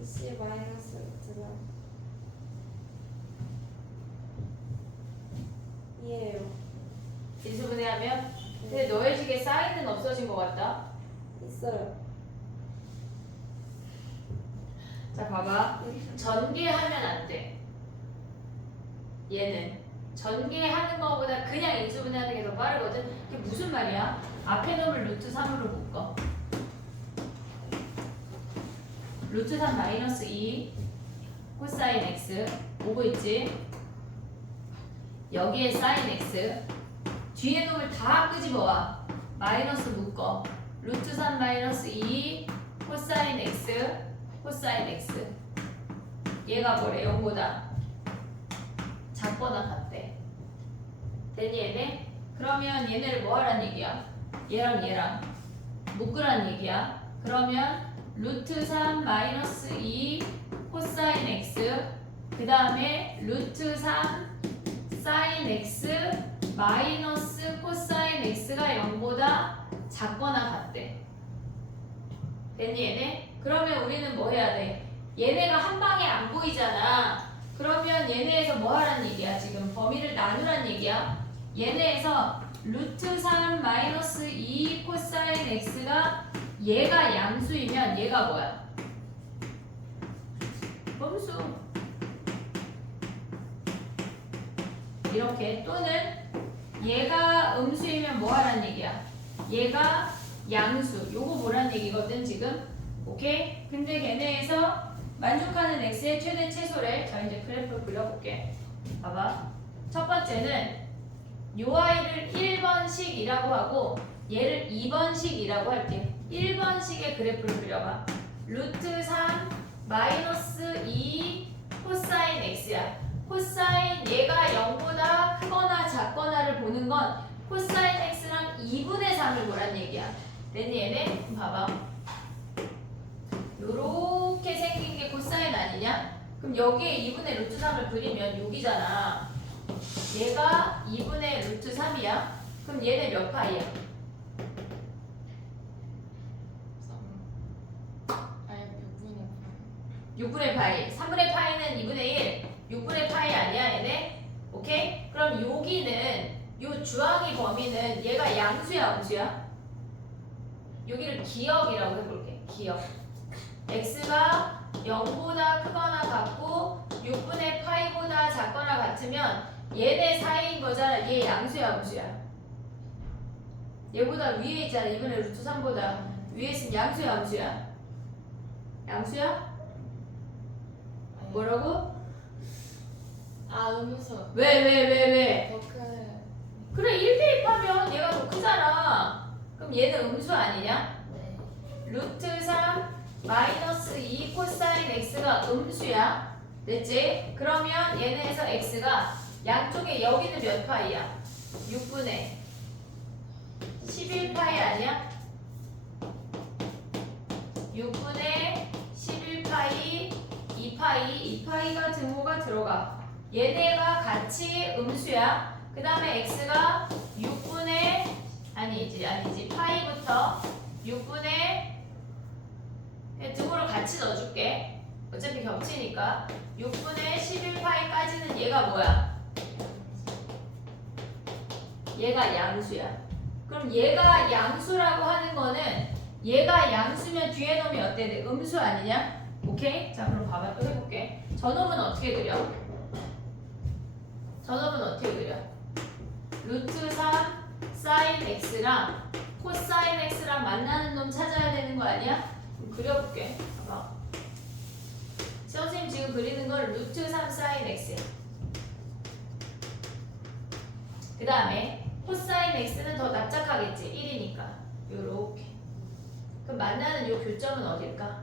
C 마이너스 루트랑 이해요. 인수분해하면 근데 너의 식에 사인은 없어진 것 같다. 있어요. 자 봐봐. 전개하면 안 돼. 얘는 전개하는 거보다 그냥 인수분해하는 게 더 빠르거든. 그게 무슨 말이야? 앞에 놈을 루트 3으로 묶어. 루트 3 마이너스 2 코사인 x 오고 있지? 여기에 사인 x 뒤에 놈을 다 끄집어와. 마이너스 묶어. 루트 3 마이너스 2 코사인 x 코사인 x 얘가 뭐래? 0보다 작거나 같대. 됐니 얘네? 그러면 얘네를 뭐 하란 얘기야? 얘랑 얘랑 묶으란 얘기야. 그러면 루트 3 마이너스 2 코사인 x 그 다음에 루트 3 사인 x 마이너스 코사인 x가 0보다 작거나 같대. 됐니 얘네? 그러면 우리는 뭐 해야 돼? 얘네가 한 방에 안 보이잖아. 그러면 얘네에서 뭐 하란 얘기야? 지금 범위를 나누란 얘기야. 얘네에서 루트 3 마이너스 2 코사인 x가 얘가 양수이면 얘가 뭐야? 음수. 이렇게. 또는 얘가 음수이면 뭐 하란 얘기야? 얘가 양수. 요거 뭐란 얘기거든 지금. 오케이? 근데 걔네에서 만족하는 x의 최대 최소래. 자 이제 그래프를 그려볼게. 봐봐. 첫 번째는 요 아이를 1번식이라고 하고 얘를 2번식이라고 할게. 1번식의 그래프를 그려봐. 루트 3 마이너스 2 코사인 x야. 코사인 얘가 0보다 크거나 작거나를 보는 건 코사인 x랑 2분의 3을 보란 얘기야. 됐니 얘네? 그럼 봐봐. 요렇게 생긴 게 코사인 아니냐? 그럼 여기에 2분의 루트 3을 그리면 여기잖아. 얘가 2분의 루트 3이야. 그럼 얘네 몇 파이야? 6분의 파이. 3분의 파이는 2분의 1. 6분의 파이 아니야 얘네? 오케이? 그럼 여기는 요 주황이 범위는 얘가 양수야 음수야? 여기를 기역이라고 해볼게. 기역. x가 0보다 크거나 같고 6분의 파이보다 작거나 같으면 얘네 사이인 거잖아. 얘 양수야 음수야? 얘보다 위에 있잖아. 2분의 루트 3보다 위에 있으면 양수야 음수야? 양수야? 뭐라고? 아 음수. 왜? 더 큰. 그래 1대입하면 얘가 더 크잖아. 그럼 얘는 음수 아니냐? 네. 루트 3 마이너스 2 코사인 x가 음수야. 됐지? 그러면 얘네에서 x가 양쪽에 여기는 몇 파이야? 6분의 11파이 아니야? 6분의 11파이 2파이가 등호가 들어가. 얘네가 같이 음수야. 그 다음에 x가 6분의 아니지 파이부터 6분의 등호를 같이 넣어줄게. 어차피 겹치니까 6분의 11파이까지는 얘가 뭐야? 얘가 양수야. 그럼 얘가 양수라고 하는 거는 얘가 양수면 뒤에 놈이 어때? 돼? 음수 아니냐? 오케이? 자 그럼 봐봐. 또 해볼게. 저놈은 어떻게 그려? 저놈은 어떻게 그려? 루트 3 사인 x랑 코사인 x랑 만나는 놈 찾아야 되는 거 아니야? 그럼 그려볼게. 봐봐. 선생님 지금 그리는 건 루트 3 사인 x야. 그 다음에 코사인 x는 더 납작하겠지. 1이니까. 요렇게. 그럼 만나는 요 교점은 어딜까?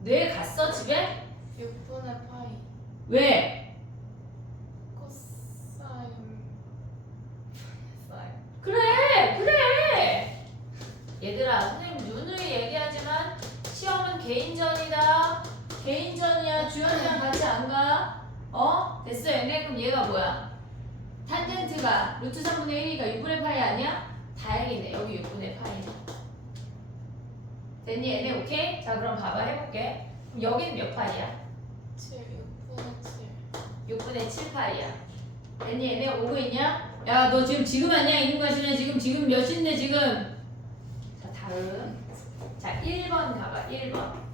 뇌 갔어 집에? 6분의 파이. 왜? 코사인. 그래 얘들아 선생님 누누이 얘기하지만 시험은 개인전이다. 개인전이야. 주연이랑 같이 안 가. 됐어 얘네. 그럼 얘가 뭐야? 탄젠트가 루트 3분의 1이니까 6분의 파이 아니야? 다행이네. 여기 6분의 파이네. 됐니 얘네? 오케이? 자 그럼 봐봐 해볼게. 그럼 여기는 몇 파이야? 7. 6분의 7. 6분의 7파이야. 됐니? 얘네 오고 있냐? 야, 너 지금 아니야? 있는 것이냐? 지금 몇인데 지금? 자, 다음. 자, 1번 가봐. 1번.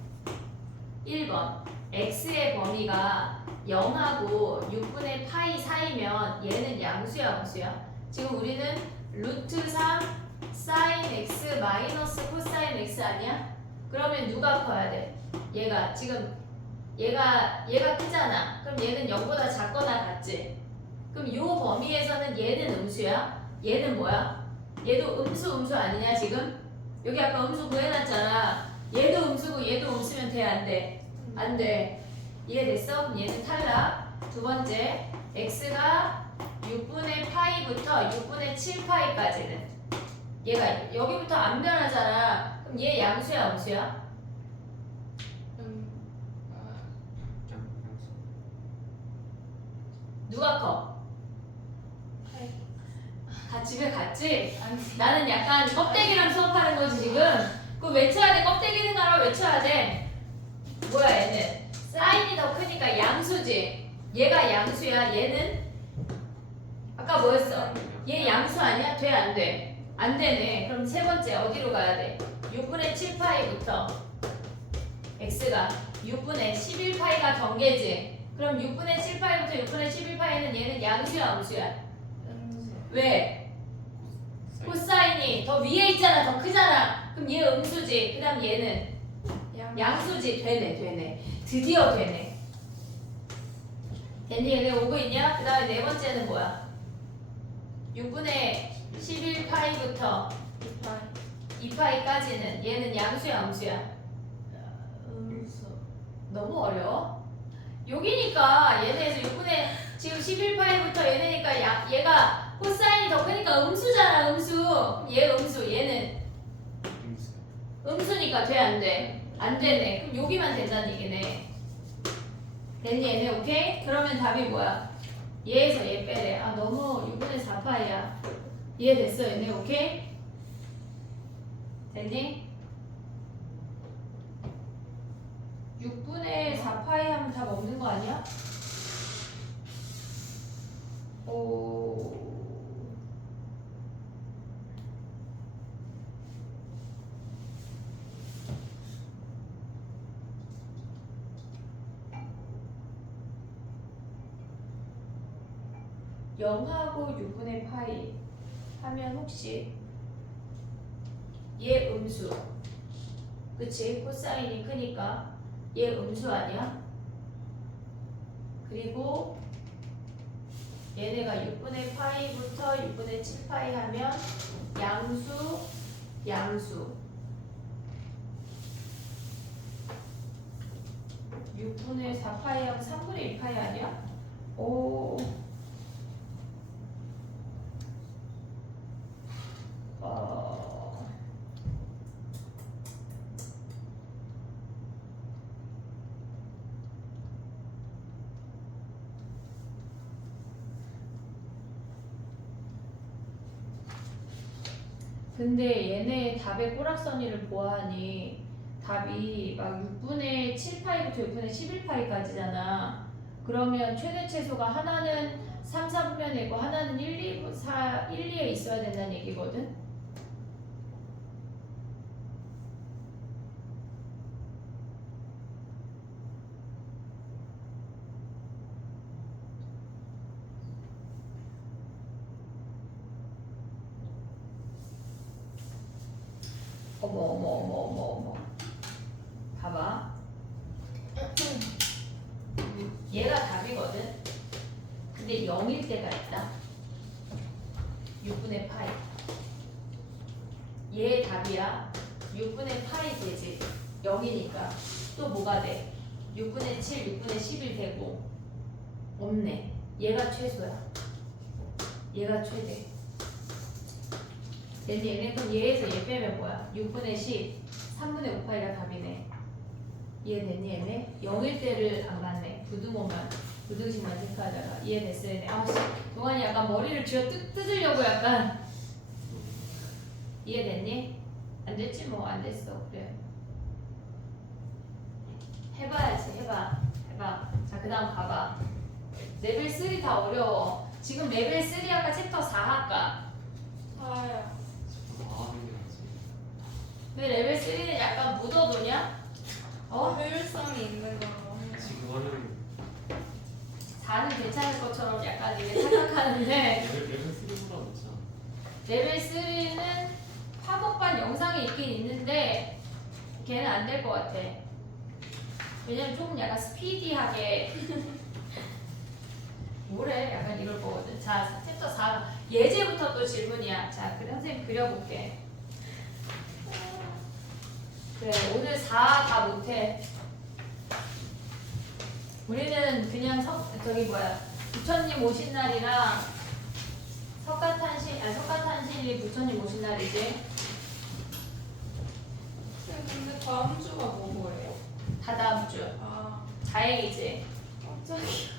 x의 범위가 0하고 6분의 파이 사이면 얘는 양수야, 음수야? 지금 우리는 루트 3 사인 x 마이너스 코사인 x 아니야? 그러면 누가 커야 돼? 얘가 지금 얘가 크잖아. 그럼 얘는 0보다 작거나 같지? 그럼 요 범위에서는 얘는 음수야? 얘는 뭐야? 얘도 음수 아니냐 지금? 여기 아까 음수 구해놨잖아. 얘도 음수고 얘도 음수면 돼, 안 돼? 안 돼. 이해됐어? 그럼 얘는 탈락. 두 번째, x가 6분의 파이부터 6분의 7파이까지는 얘가 여기부터 안 변하잖아. 그럼 얘 양수야, 음수야? 누가 커? 파이. 다 집에 갔지? 아니. 나는 약간 껍데기랑 수업하는 거지 지금. 그거 외쳐야 돼. 껍데기는 알아. 외쳐야 돼. 뭐야 얘는? 사인이 더 크니까 양수지. 얘가 양수야. 얘는 아까 뭐였어? 얘 양수 아니야? 돼? 안 돼? 안 되네. 그럼 세 번째 어디로 가야 돼? 6분의 7파이부터 x가 6분의 11파이가 경계지. 그럼 6분의 7파이부터 6분의 11파이는 얘는 양수야, 음수야? 음수. 왜? 코사인이 더 위에 있잖아, 더 크잖아. 그럼 얘 음수지. 그 다음 얘는 양수지. 되네. 드디어 되네. 됐니? 얘네 오고 있냐? 그 다음에 네 번째는 뭐야? 6분의 11파이부터 2파이까지는 얘는 양수야, 음수야? 음수. 너무 어려워? 여기니까 얘네에서 6분의 지금 11파이부터 얘네니까 얘가 코사인이 더 크니까 음수잖아, 음수. 그럼 얘 음수, 얘는 음수니까 돼, 안 돼? 안 되네. 그럼 여기만 된다는 얘기네. 됐니, 얘네? 오케이? 그러면 답이 뭐야? 얘에서 얘 빼래. 아, 너무 6분의 4파이야. 이해됐어, 얘네? 오케이? 됐니? 6분의 4파이 하면 답 없는 거 아니야? 오. 영하고 6분의 파이 하면 혹시 얘 음수, 그치? 코사인이 크니까 얘 음수 아니야? 그리고 얘네가 6분의 파이부터 6분의 7파이 하면 양수 6분의 4파이 하면 3분의 1파이 아니야? 오. 근데 얘네 답의 꼬락서니를 보아하니 답이 막 6분의 7파이부터 6분의 11파이까지잖아. 그러면 최대 최소가 하나는 3, 4분면에 있고 하나는 1, 2에 있어야 된다는 얘기거든. 어머. 봐봐. 얘가 답이거든. 근데 0일 때가 있다. 6분의 파이. 얘 답이야. 6분의 파이 되지. 0이니까. 또 뭐가 돼? 6분의 7, 6분의 11 되고. 없네. 얘가 최소야. 얘가 최대. 얘네 그럼 얘에서 얘 빼면 뭐야? 6분의 10, 3분의 5파이가 답이네. 이해됐니 얘네? 0일 때를 안 봤네. 부등식만 체크하다가. 이해됐어 얘네? 아씨 동환이 약간 머리를 쥐어 뜯으려고 약간. 이해됐니? 안 됐지 뭐. 안 됐어. 그래. 해봐야지. 해봐. 자 그 다음 가봐. 레벨 3 다 어려워. 지금 레벨 3 할까 챕터 4 할까? 아야. 다 하는 게 낫지. 왜 레벨 3는 약간 묻어도냐? 효율성이 있는 걸로. 지금 하려면 4는 괜찮을 것처럼 약간 이게 생각하는데 레벨 3보다 낫잖아. 레벨 3는 화목반 영상이 있긴 있는데 걔는 안 될 것 같아. 왜냐면 조금 약간 스피디하게 뭐래? 약간 이럴 거거든. 자, 챕터 4 예제부터 또 질문이야. 자, 그래 선생님 그려볼게. 그래 오늘 4 다 못해. 우리는 그냥 저기 뭐야 부처님 오신 날이랑 석가탄신일이 부처님 오신 날이지. 근데 다음 주가 뭐예요? 다 다음 주. 아, 자행이지. 갑자기.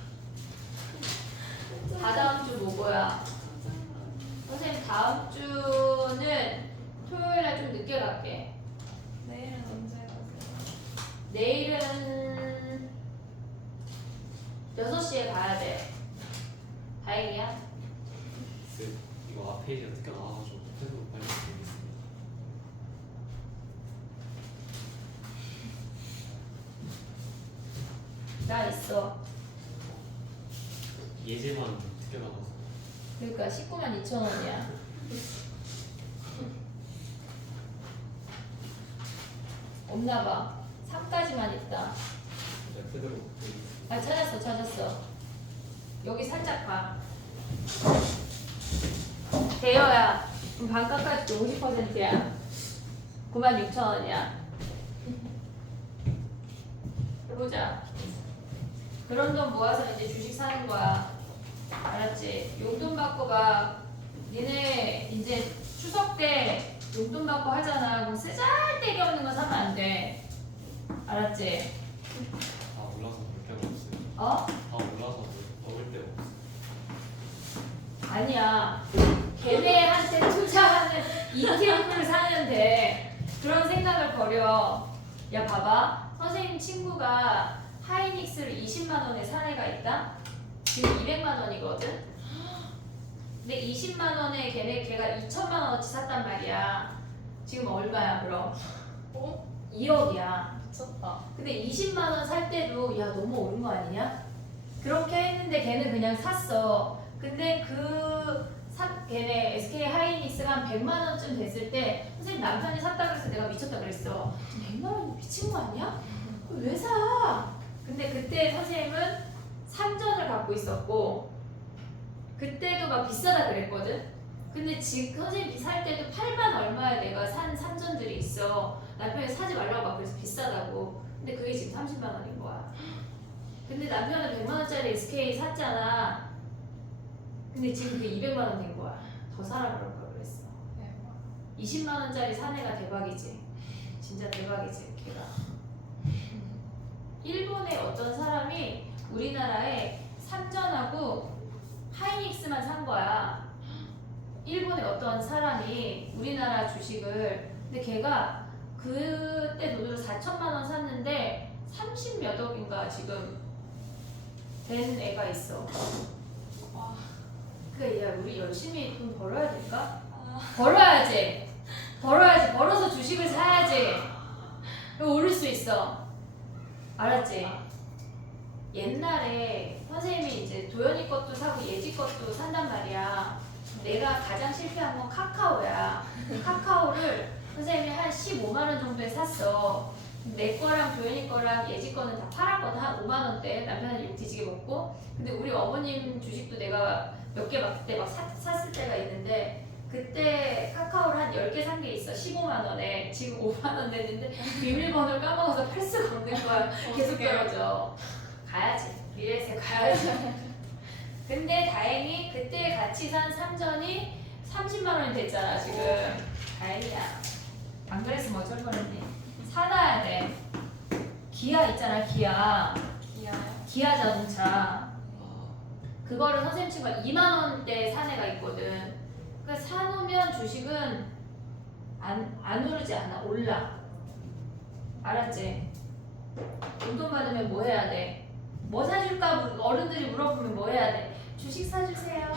다 다음 주 뭐야? 선생님 다음 주는 토요일날 좀 늦게 갈게. 내일은 언제 가세요? 내일은 6시에 가야 돼. 다행이야. 이거 앞 페이지가 어떻게 나와가지고 패드로 빨리 보겠습니다. 나 있어. 예제만 어떻게 나와서 그러니까 192,000원이야. 없나봐. 3까지만 있다. 내가 패드로 보겠습니다. 아 찾았어. 여기 살짝 봐. 대여야. 그럼 반값까지 50%야. 96,000원이야. 해보자. 그런 돈 모아서 이제 주식 사는 거야. 알았지? 용돈 받고 막 니네 이제 추석 때 용돈 받고 하잖아. 그럼 쓰잘데기 없는 거 사면 안 돼. 알았지? 다 올라서 볼 데가 없어요. 어? 다 올라서 먹을 데가 없어. 아니야. 걔네한테 투자하는 ETF를 사면 돼. 그런 생각을 버려. 야 봐봐. 선생님 친구가 하이닉스를 20만 원에 산 애가 있다. 지금 200만 원이거든. 근데 20만 원에 걔가 2천만 원어치 샀단 말이야. 지금 얼마야 그럼? 어? 2억이야. 미쳤다. 근데 20만 원 살 때도 야 너무 오른 거 아니냐? 그렇게 했는데 걔는 그냥 샀어. 근데 걔네 SK 하이닉스가 한 100만 원쯤 됐을 때 선생님 남편이 샀다 그래서 내가 미쳤다 그랬어. 100만 원 미친 거 아니야? 왜 사? 근데 그때 선생님은 삼전을 갖고 있었고 그때도 막 비싸다 그랬거든. 근데 지금 선생님이 살 때도 8만 얼마에 내가 산 삼전들이 있어. 남편이 사지 말라고 막 그래서 비싸다고. 근데 그게 지금 30만 원인 거야. 근데 남편은 100만 원짜리 SK 샀잖아. 근데 지금 그게 200만 원 된 거야. 더 사라 그럴 걸 그랬어. 20만 원짜리 산 애가 대박이지. 진짜 대박이지 걔가. 일본의 어떤 사람이 우리나라에 삼전하고 하이닉스만 산 거야. 일본의 어떤 사람이 우리나라 주식을. 근데 걔가 그때 돈으로 4천만 원 샀는데 30몇 억인가 지금 된 애가 있어. 와. 그러니까 야 우리 열심히 돈 벌어야 될까? 아. 벌어야지. 벌어서 주식을 사야지. 그럼 오를 수 있어. 알았지? 옛날에 선생님이 이제 도연이 것도 사고 예지 것도 산단 말이야. 내가 가장 실패한 건 카카오야. 카카오를 선생님이 한 15만 원 정도에 샀어. 내 거랑 도연이 거랑 예지 거는 다 팔았거든. 한 5만 원대. 남편은 욕 뒤지게 먹고. 근데 우리 어머님 주식도 내가 몇 개 막 그때 막 샀을 때가 있는데 그때 카카오를 한 10개 산 게 있어. 15만 원에. 지금 5만 원 됐는데 비밀번호를 까먹어서 팔 수가 없는 거야. 계속 떨어져. 가야지. 미래세 가야지. 근데 다행히 그때 같이 산 삼전이 30만 원이 됐잖아 지금. 다행이야. 안 그랬으면 어쩔 뻔했니. 사놔야 돼. 기아 있잖아 기아. 기아요? 기아 자동차. 아, 그거를 선생님 친구가 2만 원대 산 애가 있거든. 그러니까 사놓으면 주식은 안 오르지 않아. 올라. 알았지? 용돈 받으면 뭐 해야 돼? 뭐 사줄까 어른들이 물어보면 뭐 해야 돼? 주식 사주세요.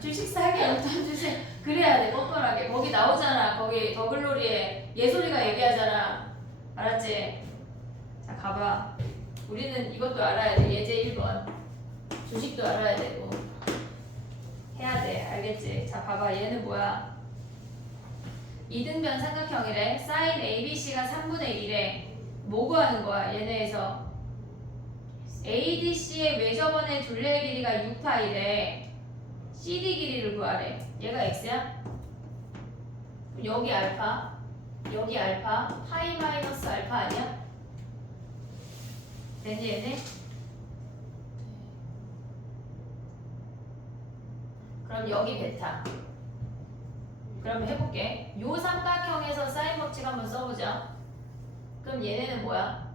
주식 사게 용돈 주세요. 그래야 돼 뻔뻔하게. 거기 나오잖아. 거기 더글로리에 예솔이가 얘기하잖아. 알았지? 자 가봐. 우리는 이것도 알아야 돼. 예제 1번. 주식도 알아야 되고 해야 돼. 알겠지? 자 봐봐. 얘는 뭐야? 이등변 삼각형이래. 사인 ABC가 3분의 1에 뭐 구하는 거야? 얘네에서 ADC의 외접원의 둘레의 길이가 6파이래. CD 길이를 구하래. 얘가 x야? 여기 알파, 여기 알파, 파이 마이너스 알파 아니야? 됐니 얘네? 그럼 여기 베타. 그럼 해볼게. 요 삼각형에서 사인 법칙 한번 써보자. 그럼 얘네는 뭐야?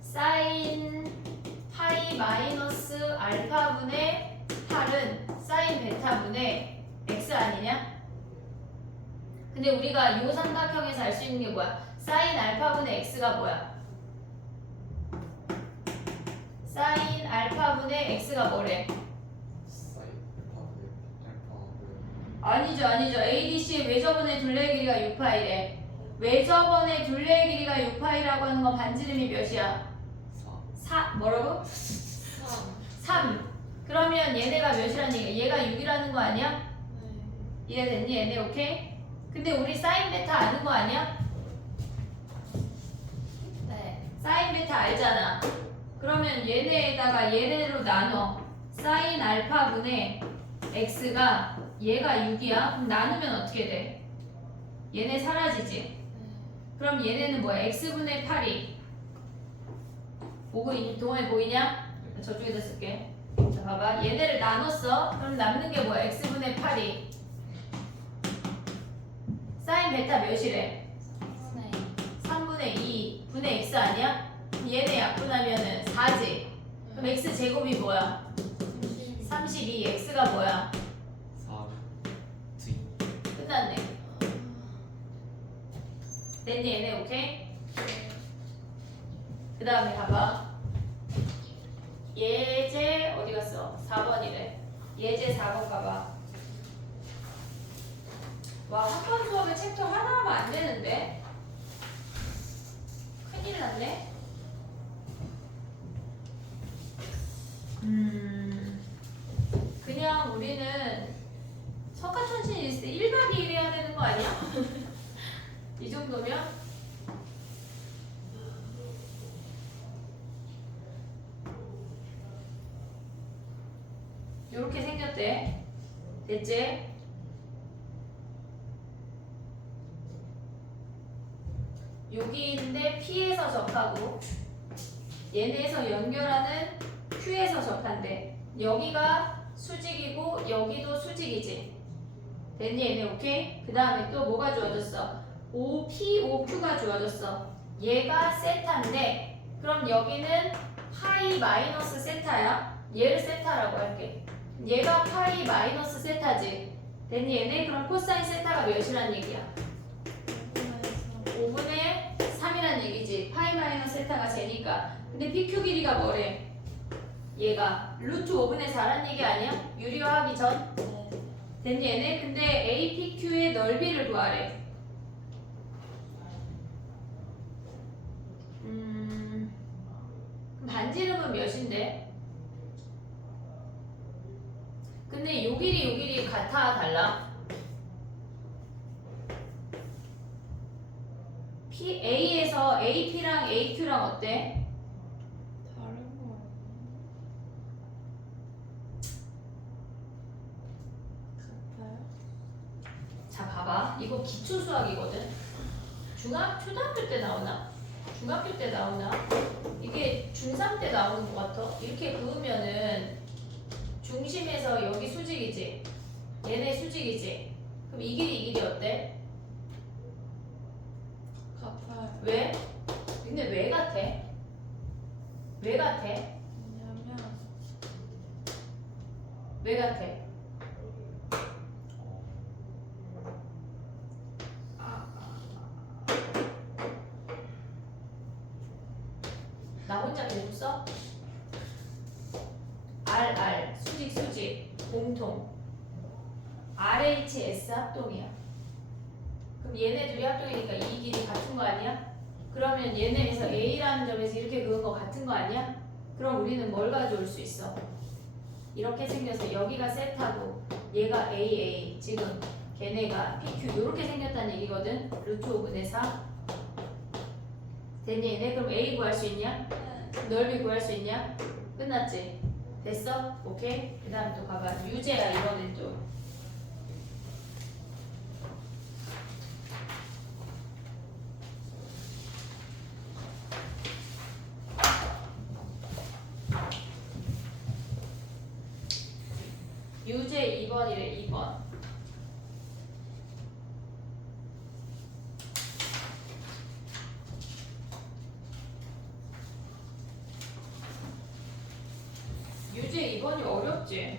사인 파이 마이너스 알파분의 8은 사인 베타분의 x 아니냐? 근데 우리가 요 삼각형에서 알 수 있는 게 뭐야? 사인 알파분의 x가 뭐야? 사인 알파분의 x가 뭐래? 사인 알파분의 아니죠 아니죠. ADC의 외접원의 둘레의 길이가 6파이래. 외접원의 둘레의 길이가 6파이라고 하는 건 반지름이 몇이야? 4 뭐라고? 3. 그러면 얘네가 몇이라는 얘기야? 얘가 6이라는 거 아니야? 이해됐니 얘네? 오케이? 근데 우리 사인 베타 아는 거 아니야? 네. 사인 베타 알잖아. 그러면 얘네에다가 얘네로 나눠. 사인 알파분의 x가 얘가 6이야. 그럼 나누면 어떻게 돼? 얘네 사라지지? 그럼 얘네는 뭐야? x분의 8이 동호회 보이냐? 저쪽에다 쓸게. 자 봐봐. 얘네를 나눴어. 그럼 남는 게 뭐야? x분의 8이 사인 베타 몇이래? 3분의 2 분의 x 아니야? 얘네 약분하면은 4지. 그럼 x 제곱이 뭐야? 32. x가 뭐야? 4 2 끝났네. 됐니 얘네? 오케이? 그 다음에 봐봐. 예제 어디 갔어? 4번이래. 예제 4번 봐봐. 와 학원 수업에 챕터 하나 하면 안 되는데? 큰일 났네. 그냥 우리는 석가천신 있을 때 1박 2일 해야 되는 거 아니야? 이 정도면? 요렇게 생겼대. 됐지? 여기인데 P에서 접하고 얘네에서 연결하는 Q에서 접한대. 여기가 수직이고 여기도 수직이지. 됐니 얘네? 오케이? 그 다음에 또 뭐가 주어졌어? OP, OQ가 주어졌어. 얘가 세타인데 그럼 여기는 파이 마이너스 세타야. 얘를 세타라고 할게. 얘가 파이 마이너스 세타지. 됐니 얘네? 그럼 코사인 세타가 몇이란 얘기야? 5분의 3이란 얘기지. 파이 마이너스 세타가 제니까. 근데 PQ 길이가 뭐래? 얘가 루트 5분의 4란 얘기 아니야? 유리화하기 전? 됐니 얘네? 근데 APQ의 넓이를 구하래. 그럼 반지름은 몇인데? 근데 요 길이 같아 달라? A에서 AP랑 AQ랑 어때? 다른 거 같아요? 자 봐봐. 이거 기초 수학이거든. 초등학교 때 나오나? 중학교 때 나오나? 이게 중3 때 나오는 것 같아. 이렇게 그으면은 중심에서 여기 수직이지. 얘네 수직이지. 그럼 이 길이 어때? 같아요. 왜? 근데 왜 같아? 왜 같아? 왜냐면 왜 같아? 나 혼자 계속 써? 공통. RHS 합동이야. 그럼 얘네 둘이 합동이니까 이 길이 같은 거 아니야? 그러면 얘네에서 A라는 점에서 이렇게 그은 거 같은 거 아니야? 그럼 우리는 뭘 가져올 수 있어? 이렇게 생겨서 여기가 세타고 얘가 AA 지금 걔네가 PQ 이렇게 생겼다는 얘기거든. 루트 5분의 4 됐니 얘네? 그럼 A 구할 수 있냐? 넓이 구할 수 있냐? 끝났지? 됐어? 오케이? 그 다음 또 가봐. 유제야 이번엔 또 유제 2번이래 2번. 유제 2번이 어렵지?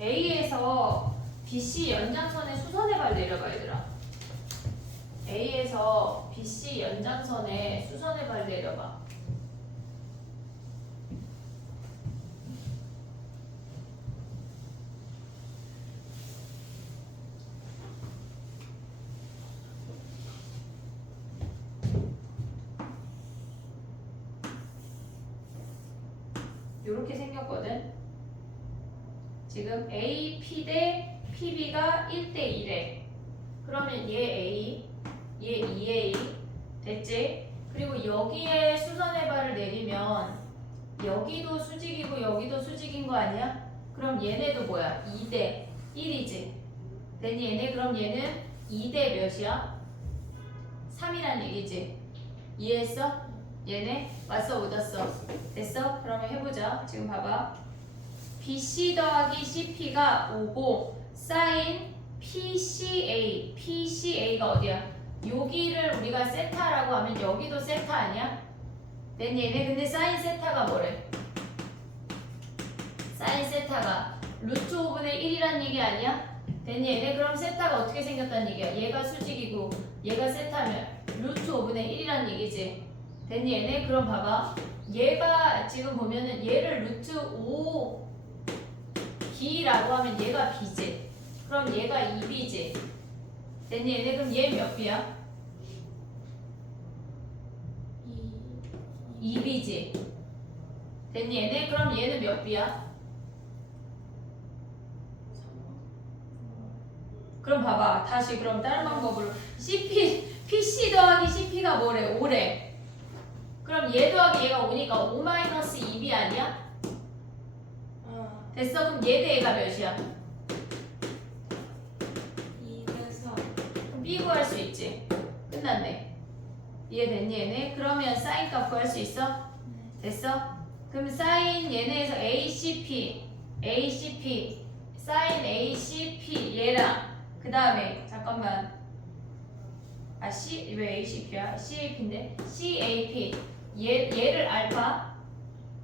A에서 BC 연장선의 수선의 발 내려봐 얘들아. A에서 BC 연장선의 수선의 발 내려봐. 이렇게 생겼거든. 지금 AP 대 PB가 1대 1에 그러면 얘 A, 얘 2A 됐지? 그리고 여기에 수선의 발을 내리면 여기도 수직이고 여기도 수직인 거 아니야? 그럼 얘네도 뭐야? 2대 1이지. 됐니 얘네? 그럼 얘는 2대 몇이야? 3이란 얘기지. 이해했어? 얘네? 왔어 못 왔어? 됐어? 그러면 해보자. 지금 봐봐. BC 더하기 CP가 5고 사인 PCA가 어디야? 여기를 우리가 세타라고 하면 여기도 세타 아니야? 됐니 얘네? 근데 사인 세타가 뭐래? 사인 세타가 루트 5분의 1이란 얘기 아니야? 됐니 얘네? 그럼 세타가 어떻게 생겼다는 얘기야? 얘가 수직이고 얘가 세타면 루트 5분의 1이란 얘기지. 됐니 얘네? 그럼 봐봐. 얘가 지금 보면은 얘를 루트 5 B라고 하면 얘가 B지. 그럼 얘가 2B지. 됐니 얘네? 그럼 얘 몇 B야? 2B지. 됐니 얘네? 그럼 얘는 몇 B야? 그럼 봐봐. 다시 그럼 다른 방법으로 PC 더하기 CP가 뭐래? 5래. 그럼 얘 더하기 얘가 5니까 5-2B 아니야? 됐어? 그럼 얘 대 얘가 몇이야? 2에서 그럼 B 구할 수 있지. 끝났네. 이해됐니 얘네? 그러면 사인 값 구할 수 있어? 됐어? 그럼 사인 얘네에서 ACP 사인 ACP 얘랑 그 다음에 잠깐만 왜 ACP야? CAP인데 CAP 얘를 알파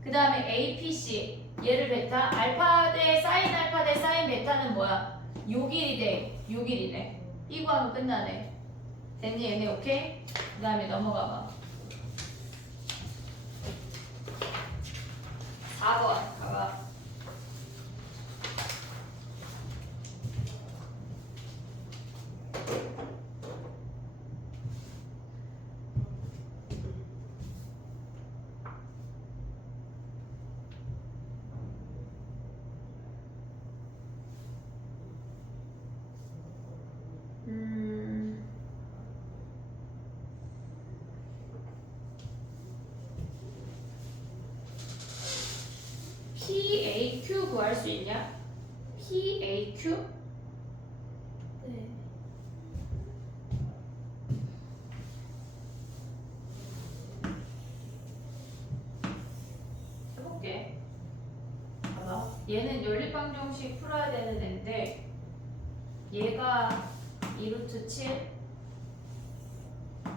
그 다음에 APC 얘를 베타 알파 대 사인 베타는 뭐야? 요 길이 대 요 길이네. 이거 하면 끝나네. 됐니 얘네? 오케이? 그 다음에 넘어가봐. 4번 가봐. PAQ 구할 수 있냐? PAQ? 네. 해볼게. 봐봐. 얘는 연립방정식 풀어야 되는 애인데 얘가 2루트 7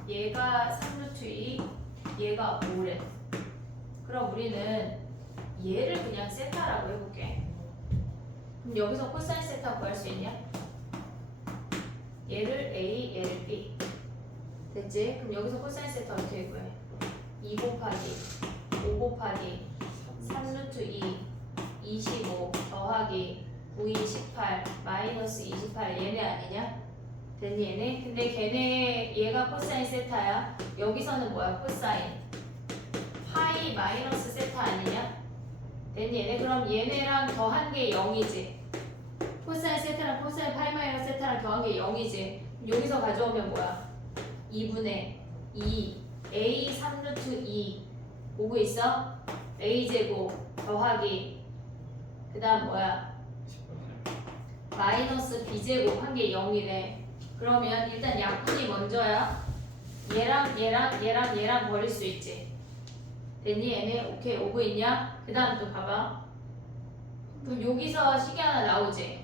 얘가 3루트 2 얘가 5래. 그럼 우리는 얘를 그냥 세타라고 해볼게. 그럼 여기서 코사인 세타 구할 수 있냐? 얘를 A, 얘를 B. 됐지? 그럼 여기서 코사인 세타 어떻게 구해? 2 곱하기 5 곱하기 3루트 2 25 더하기 9, 2, 18 마이너스 28 얘네 아니냐? 됐니 얘네? 근데 걔네 얘가 코사인 세타야. 여기서는 뭐야? 코사인 파이 마이너스 세타 아니냐? 됐니 얘네? 그럼 얘네랑 더한 게 0이지. 코사인 세타랑 코사인 파이 마이너스 세타랑 더한 게 0이지. 여기서 가져오면 뭐야? 2분의 2 a 3루트 2 오고 있어? a제곱 더하기 그 다음 뭐야? 마이너스 b제곱 한 게 0이래. 그러면 일단 약분이 먼저야. 얘랑 버릴 수 있지. 됐니 얘네? 오케이 오고 있냐? 그 다음 또 봐봐. 그럼 여기서 식이 하나 나오지.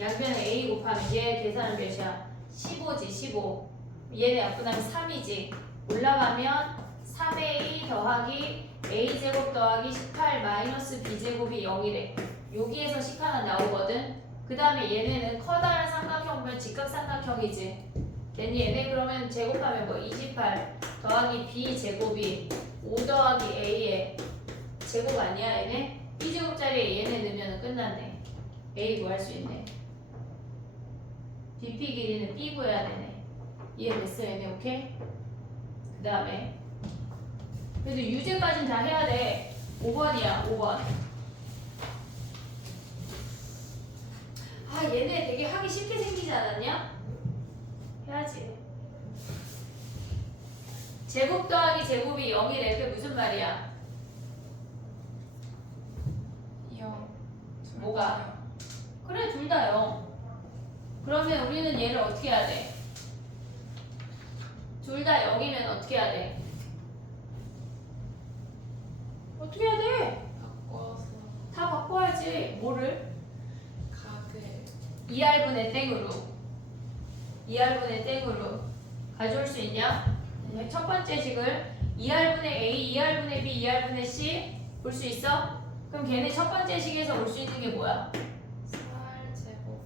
양변에 a 곱하면 얘 계산은 몇이야? 15지 15. 얘네 약분하면 3이지. 올라가면 3a 더하기 a제곱 더하기 18 마이너스 b제곱이 0이래. 여기에서 식 하나 나오거든. 그 다음에 얘네는 커다란 삼각형이면 직각삼각형이지. 됐니 얘네? 그러면 제곱하면 뭐 28 더하기 b제곱이 5 더하기 a의 제곱 아니야 얘네? b제곱자리에 얘네 넣으면 끝났네. a 구할 수 있네. bp 길이는 b 구해야 되네. 이해됐어 얘네? 오케이? 그 다음에 그래도 유제까지는 다 해야 돼. 5번이야 5번. 아 얘네 되게 하기 쉽게 생기지 않았냐? 해야지. 제곱 더하기 제곱이 0이래. 그게 무슨 말이야? 0. 뭐가? 그래 둘 다 0. 그러면 우리는 얘를 어떻게 해야 돼? 둘 다 0이면 어떻게 해야 돼? 어떻게 해야 돼? 바꿔서 다 바꿔야지. 뭐를? 각을 2R분의 땡으로 2R분의 땡으로 가져올 수 있냐? 첫 번째 식을 2R분의 A, 2R분의 B, 2R분의 C 볼 수 있어? 그럼 걔네 첫 번째 식에서 올 수 있는 게 뭐야? 4제곱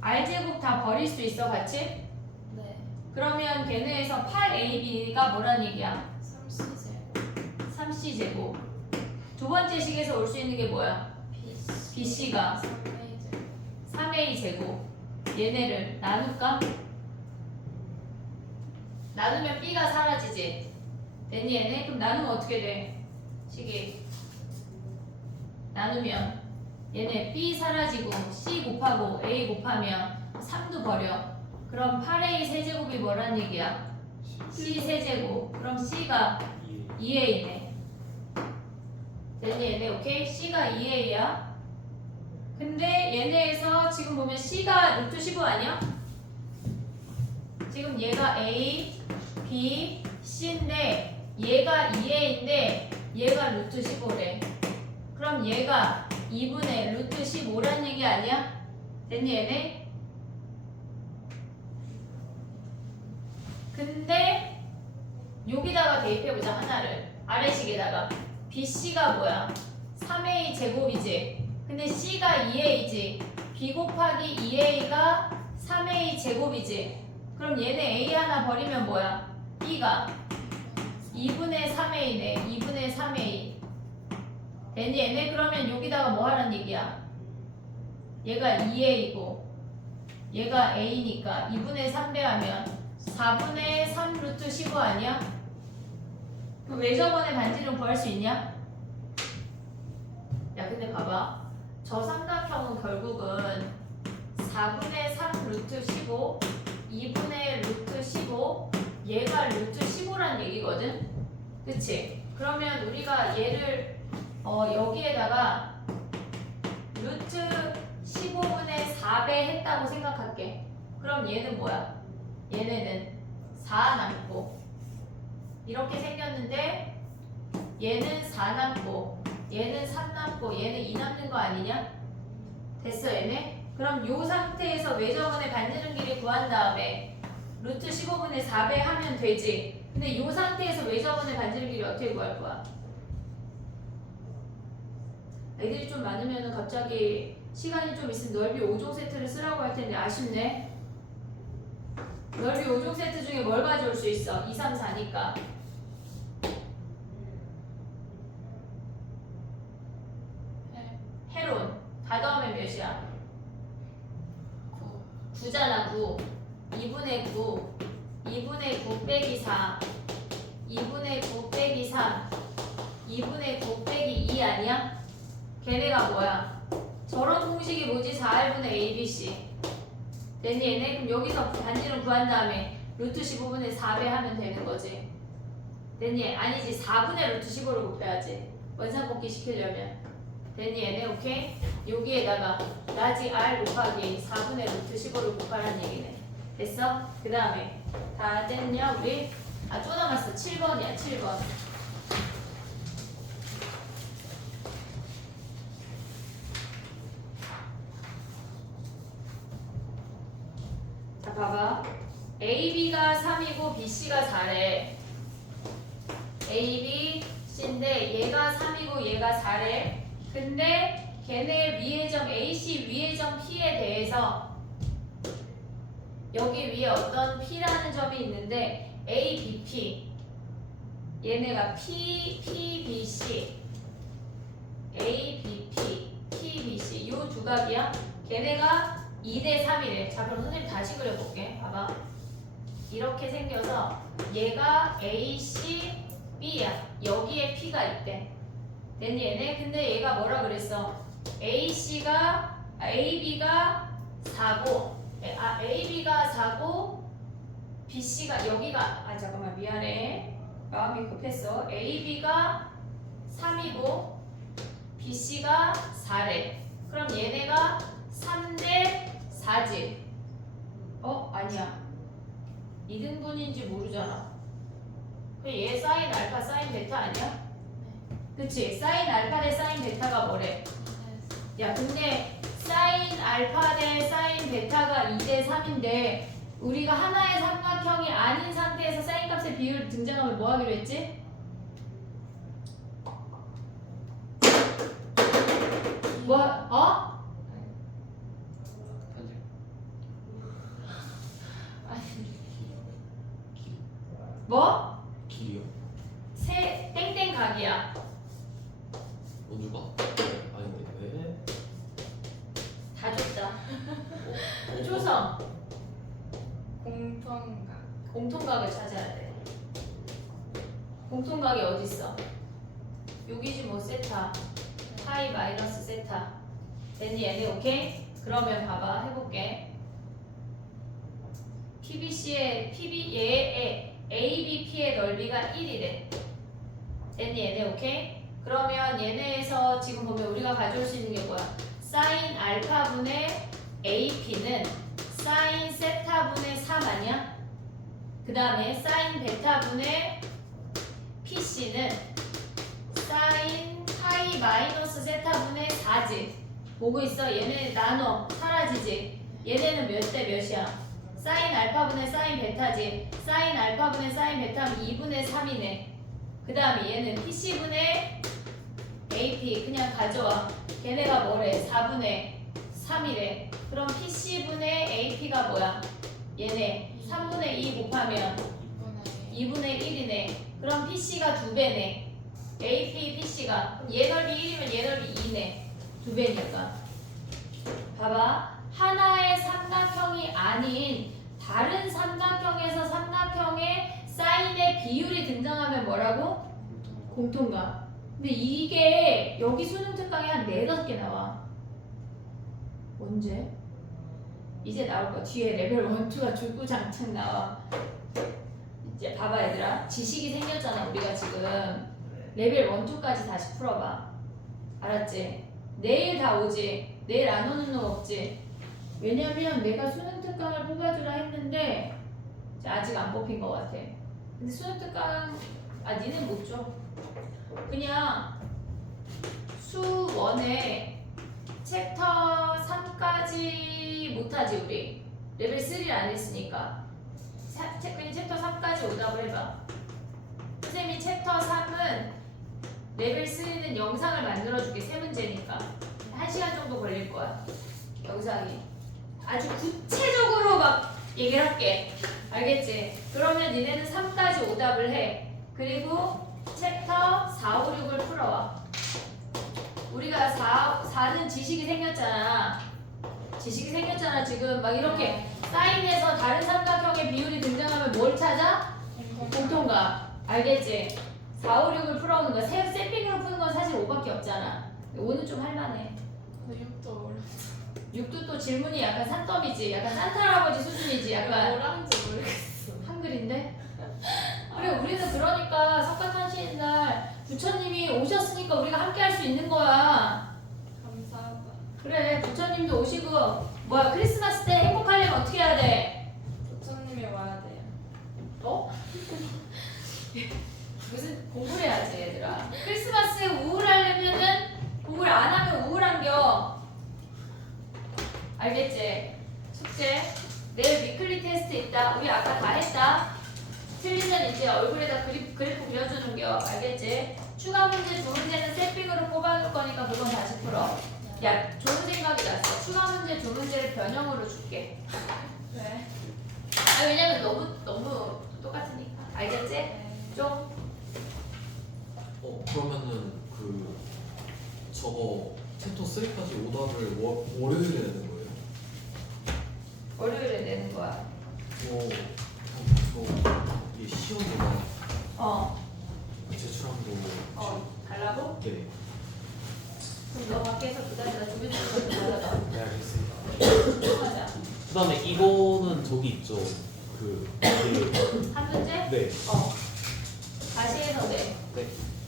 R제곱 다 버릴 수 있어 같이? 네. 그러면 걔네에서 8AB가 뭐란 얘기야? 3C제곱 3C제곱. 두 번째 식에서 올 수 있는 게 뭐야? BC가 3A제곱 3A제곱. 얘네를 나눌까? 나누면 B가 사라지지. 됐니 얘네? 그럼 나누면 어떻게 돼? 식이 나누면 얘네 B 사라지고 C 곱하고 A 곱하면 3도 버려. 그럼 8A 세제곱이 뭐란 얘기야? C 세제곱. 그럼 C가 2A네. 됐니 얘네? 오케이? C가 2A야. 근데 얘네에서 지금 보면 C가 루트 15 아니야? 지금 얘가 A, B, C인데 얘가 2A인데 얘가 루트 15래. 그럼 얘가 2분의 루트 15란 얘기 아니야? 됐니 얘네? 근데 여기다가 대입해보자 하나를. 아래식에다가 BC가 뭐야? 3A 제곱이지. 근데 C가 2A지. B 곱하기 2A가 3A 제곱이지. 그럼 얘네 A 하나 버리면 뭐야? B가 2분의 3A네. 2분의 3A. 됐니 얘네? 그러면 여기다가 뭐 하란 얘기야? 얘가 2A고 얘가 A니까 2분의 3 배하면 4분의 3 루트 15 아니야? 그럼 왜 저번에 반지름 구할 수 있냐? 야 근데 봐봐. 저 삼각형은 결국은 4분의 3 루트 15 2분의 루트 15 얘가 루트 15란 얘기거든? 그치? 그러면 우리가 얘를 여기에다가 루트 15분의 4배 했다고 생각할게. 그럼 얘는 뭐야? 얘네는 4 남고 이렇게 생겼는데 얘는 4 남고 얘는 3 남고 얘는 2 남는 거 아니냐? 됐어 얘네? 그럼 요 상태에서 외접원의 반지름 길이 구한 다음에 루트 15분의 4배 하면 되지. 근데 요 상태에서 외접원의 반지름 길이 어떻게 구할 거야? 애들이 좀 많으면 갑자기 시간이 좀 있으면 넓이 5종 세트를 쓰라고 할 텐데 아쉽네. 넓이 5종 세트 중에 뭘 가져올 수 있어? 2, 3, 4니까. 몇이야? 9 9잖아 9. 2분의 9 2분의 9 빼기 4 2분의 9 빼기 3 2분의 9 빼기 2 아니야? 걔네가 뭐야? 저런 공식이 뭐지? 4R분의 ABC 됐니 얘네? 그럼 여기서 반지름 구한 다음에 루트 15분의 4배 하면 되는 거지 됐니? 아니지 4분의 루트 15를 곱해야지 원상곱기 시키려면 됐니 얘네? 오케이? 여기에다가 라지 R 곱하기 4분의 루트 15를 곱하라는 얘기네 됐어? 그 다음에 다 됐냐 우리? 아 또 남았어 7번이야 7번 자 봐봐 AB가 3이고 BC가 4래 AB, C인데 얘가 3이고 얘가 4래 근데 걔네 위의 점 AC 위의 점 P에 대해서 여기 위에 어떤 P라는 점이 있는데 ABP 얘네가 PBC ABP, PBC 요 두 각이야 걔네가 2대 3이래 자 그럼 선생님 다시 그려볼게 봐봐 이렇게 생겨서 얘가 AC, B야 여기에 P가 있대 됐니 얘네? 근데 얘가 뭐라 그랬어? AB가 4고 AB가 4고 BC가 여기가 잠깐만 미안해 마음이 급했어 AB가 3이고 BC가 4래 그럼 얘네가 3대 4지 아니야 2등분인지 모르잖아 얘 사인 알파 사인 베타 아니야? 그치 사인 알파 대 사인 베타가 뭐래? 야 근데 사인 알파 대 사인 베타가 2대 3인데 우리가 하나의 삼각형이 아닌 상태에서 사인 값의 비율 등장하면 뭐 하기로 했지? 뭐? 편집 뭐? 길이요? 세 땡땡 각이야 누가? 아니 왜? 다 줬다 초성 공통각 공통각을 찾아야 돼 공통각이 어딨어? 여기지 뭐 세타 파이 마이너스 세타 됐니 얘네 오케이? 그러면 봐봐 해볼게 PBC의 얘의 ABP의 넓이가 1이래 됐니 얘네 오케이? 그러면 얘네에서 지금 보면 우리가 가져올 수 있는 게 뭐야? 사인 알파분의 AP는 사인 세타분의 3 아니야? 그 다음에 사인 베타분의 PC는 사인 파이 마이너스 세타분의 4지 보고 있어? 얘네 나눠 사라지지 얘네는 몇 대 몇이야? 사인 알파분의 사인 베타지 사인 알파분의 사인 베타면 2분의 3이네 그 다음에 얘는 PC분의 AP 그냥 가져와 걔네가 뭐래? 4분의 3이래 그럼 PC분의 AP가 뭐야? 얘네 3분의 2 곱하면 2분의 1이네 그럼 PC가 2배네 AP, PC가 그럼 얘 넓이 1이면 얘 넓이 2네 2배니까 봐봐 하나의 삼각형이 아닌 다른 삼각형에서 삼각형의 사인의 비율이 등장하면 뭐라고? 공통각 근데 이게 여기 수능 특강에 한 4-5개 나와 언제? 이제 나올 거 뒤에 레벨 1, 2가 줄구장창 나와 이제 봐봐 얘들아 지식이 생겼잖아 우리가 지금 레벨 1, 2까지 다시 풀어봐 알았지? 내일 다 오지 내일 안 오는 놈 없지 왜냐면 내가 수능 특강을 뽑아주라 했는데 아직 안 뽑힌 것 같아 근데 수능 특강 니는 못 줘 그냥 수1에 챕터 3까지 못하지 우리 레벨 3를 안 했으니까 그냥 챕터 3까지 오답을 해봐 선생님이 챕터 3은 레벨 3는 영상을 만들어줄게 3문제니까 1시간 정도 걸릴 거야 영상이 아주 구체적으로 막 얘기를 할게 알겠지? 그러면 니네는 3까지 오답을 해 그리고 챕터 4, 5, 6을 풀어와 우리가 4는 지식이 생겼잖아 지식이 생겼잖아 지금 막 이렇게 사인에서 다른 삼각형의 비율이 등장하면 뭘 찾아? 공통각. 알겠지? 4, 5, 6을 풀어오는 거야. 세핑으로 푸는 건 사실 5밖에 없잖아. 5는 좀 할만해. 이것도 어렵다. 6도 또 질문이 약간 산더미지. 약간 산타 할아버지 수준이지. 약간 뭐라는지 모르겠어. 한글인데? 그래 우리는 그러니까 석가탄신 날 부처님이 오셨으니까 우리가 함께 할 수 있는 거야. 감사하다. 그래 부처님도 오시고 뭐야 크리스마스 때 행복하려면 어떻게 해야 돼? 부처님이 와야 돼요. 어? 무슨 공부를 해야지 얘들아. 크리스마스에 우울하려면은 공부를 안 하면 우울한겨. 알겠지? 숙제 내일 위클리 테스트 있다. 우리 아까 다 했다. 틀리면 이제 얼굴에다 그래프 그려주는겨. 알겠지? 추가 문제 두 문제는 세핑으로 뽑아줄 거니까 그건 다시 풀어. 야 좋은 생각이 났어. 추가 문제 두 문제를 변형으로 줄게. 네. 아 왜냐면 너무 똑같으니까. 알겠지? 좀 그러면은 그 저거 챕터 3까지 오답을 월요일에 내는 거예요? 월요일에 내는 거야. 이게 시험 오답 어. 제출한 거 달라고? 네. 그럼 너 밖에서 기다려. 주변 좀 받아봐. 네 알겠습니다. 하자. 그 다음에 이거는 저기 있죠. 한 문제? 네. 다시 해서 내. 네.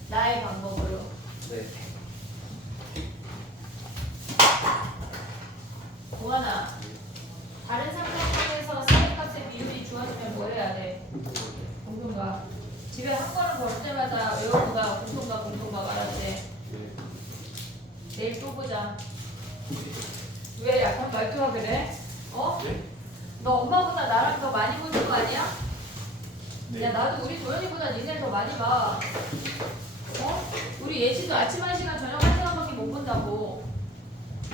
나의 방법으로. 네. 동환아. 다른 삼각형에서 사이값의 비율이 주어지면 뭐 해야 돼? 공통각. 집에 한 권을 볼 때마다 외우는 거야. 공통각 알았지? 네. 내일 또 보자. 왜 약간 말투가 그래? 어? 네? 너 엄마보다 나랑 더 많이 보는 거 아니야? 네. 야 나도 우리 도현이보다 니네를 더 많이 봐. 우리 예지도 아침 1시간 저녁 1시간밖에 못 본다고.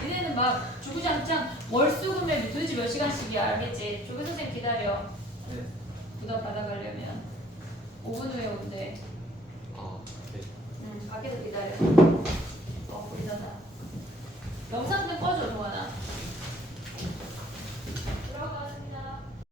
니네는 막 주구장창 월수금에 도대체 몇 시간씩이야. 알겠지? 조교 선생님 기다려. 네. 부담 받아가려면 5분 후에 온대.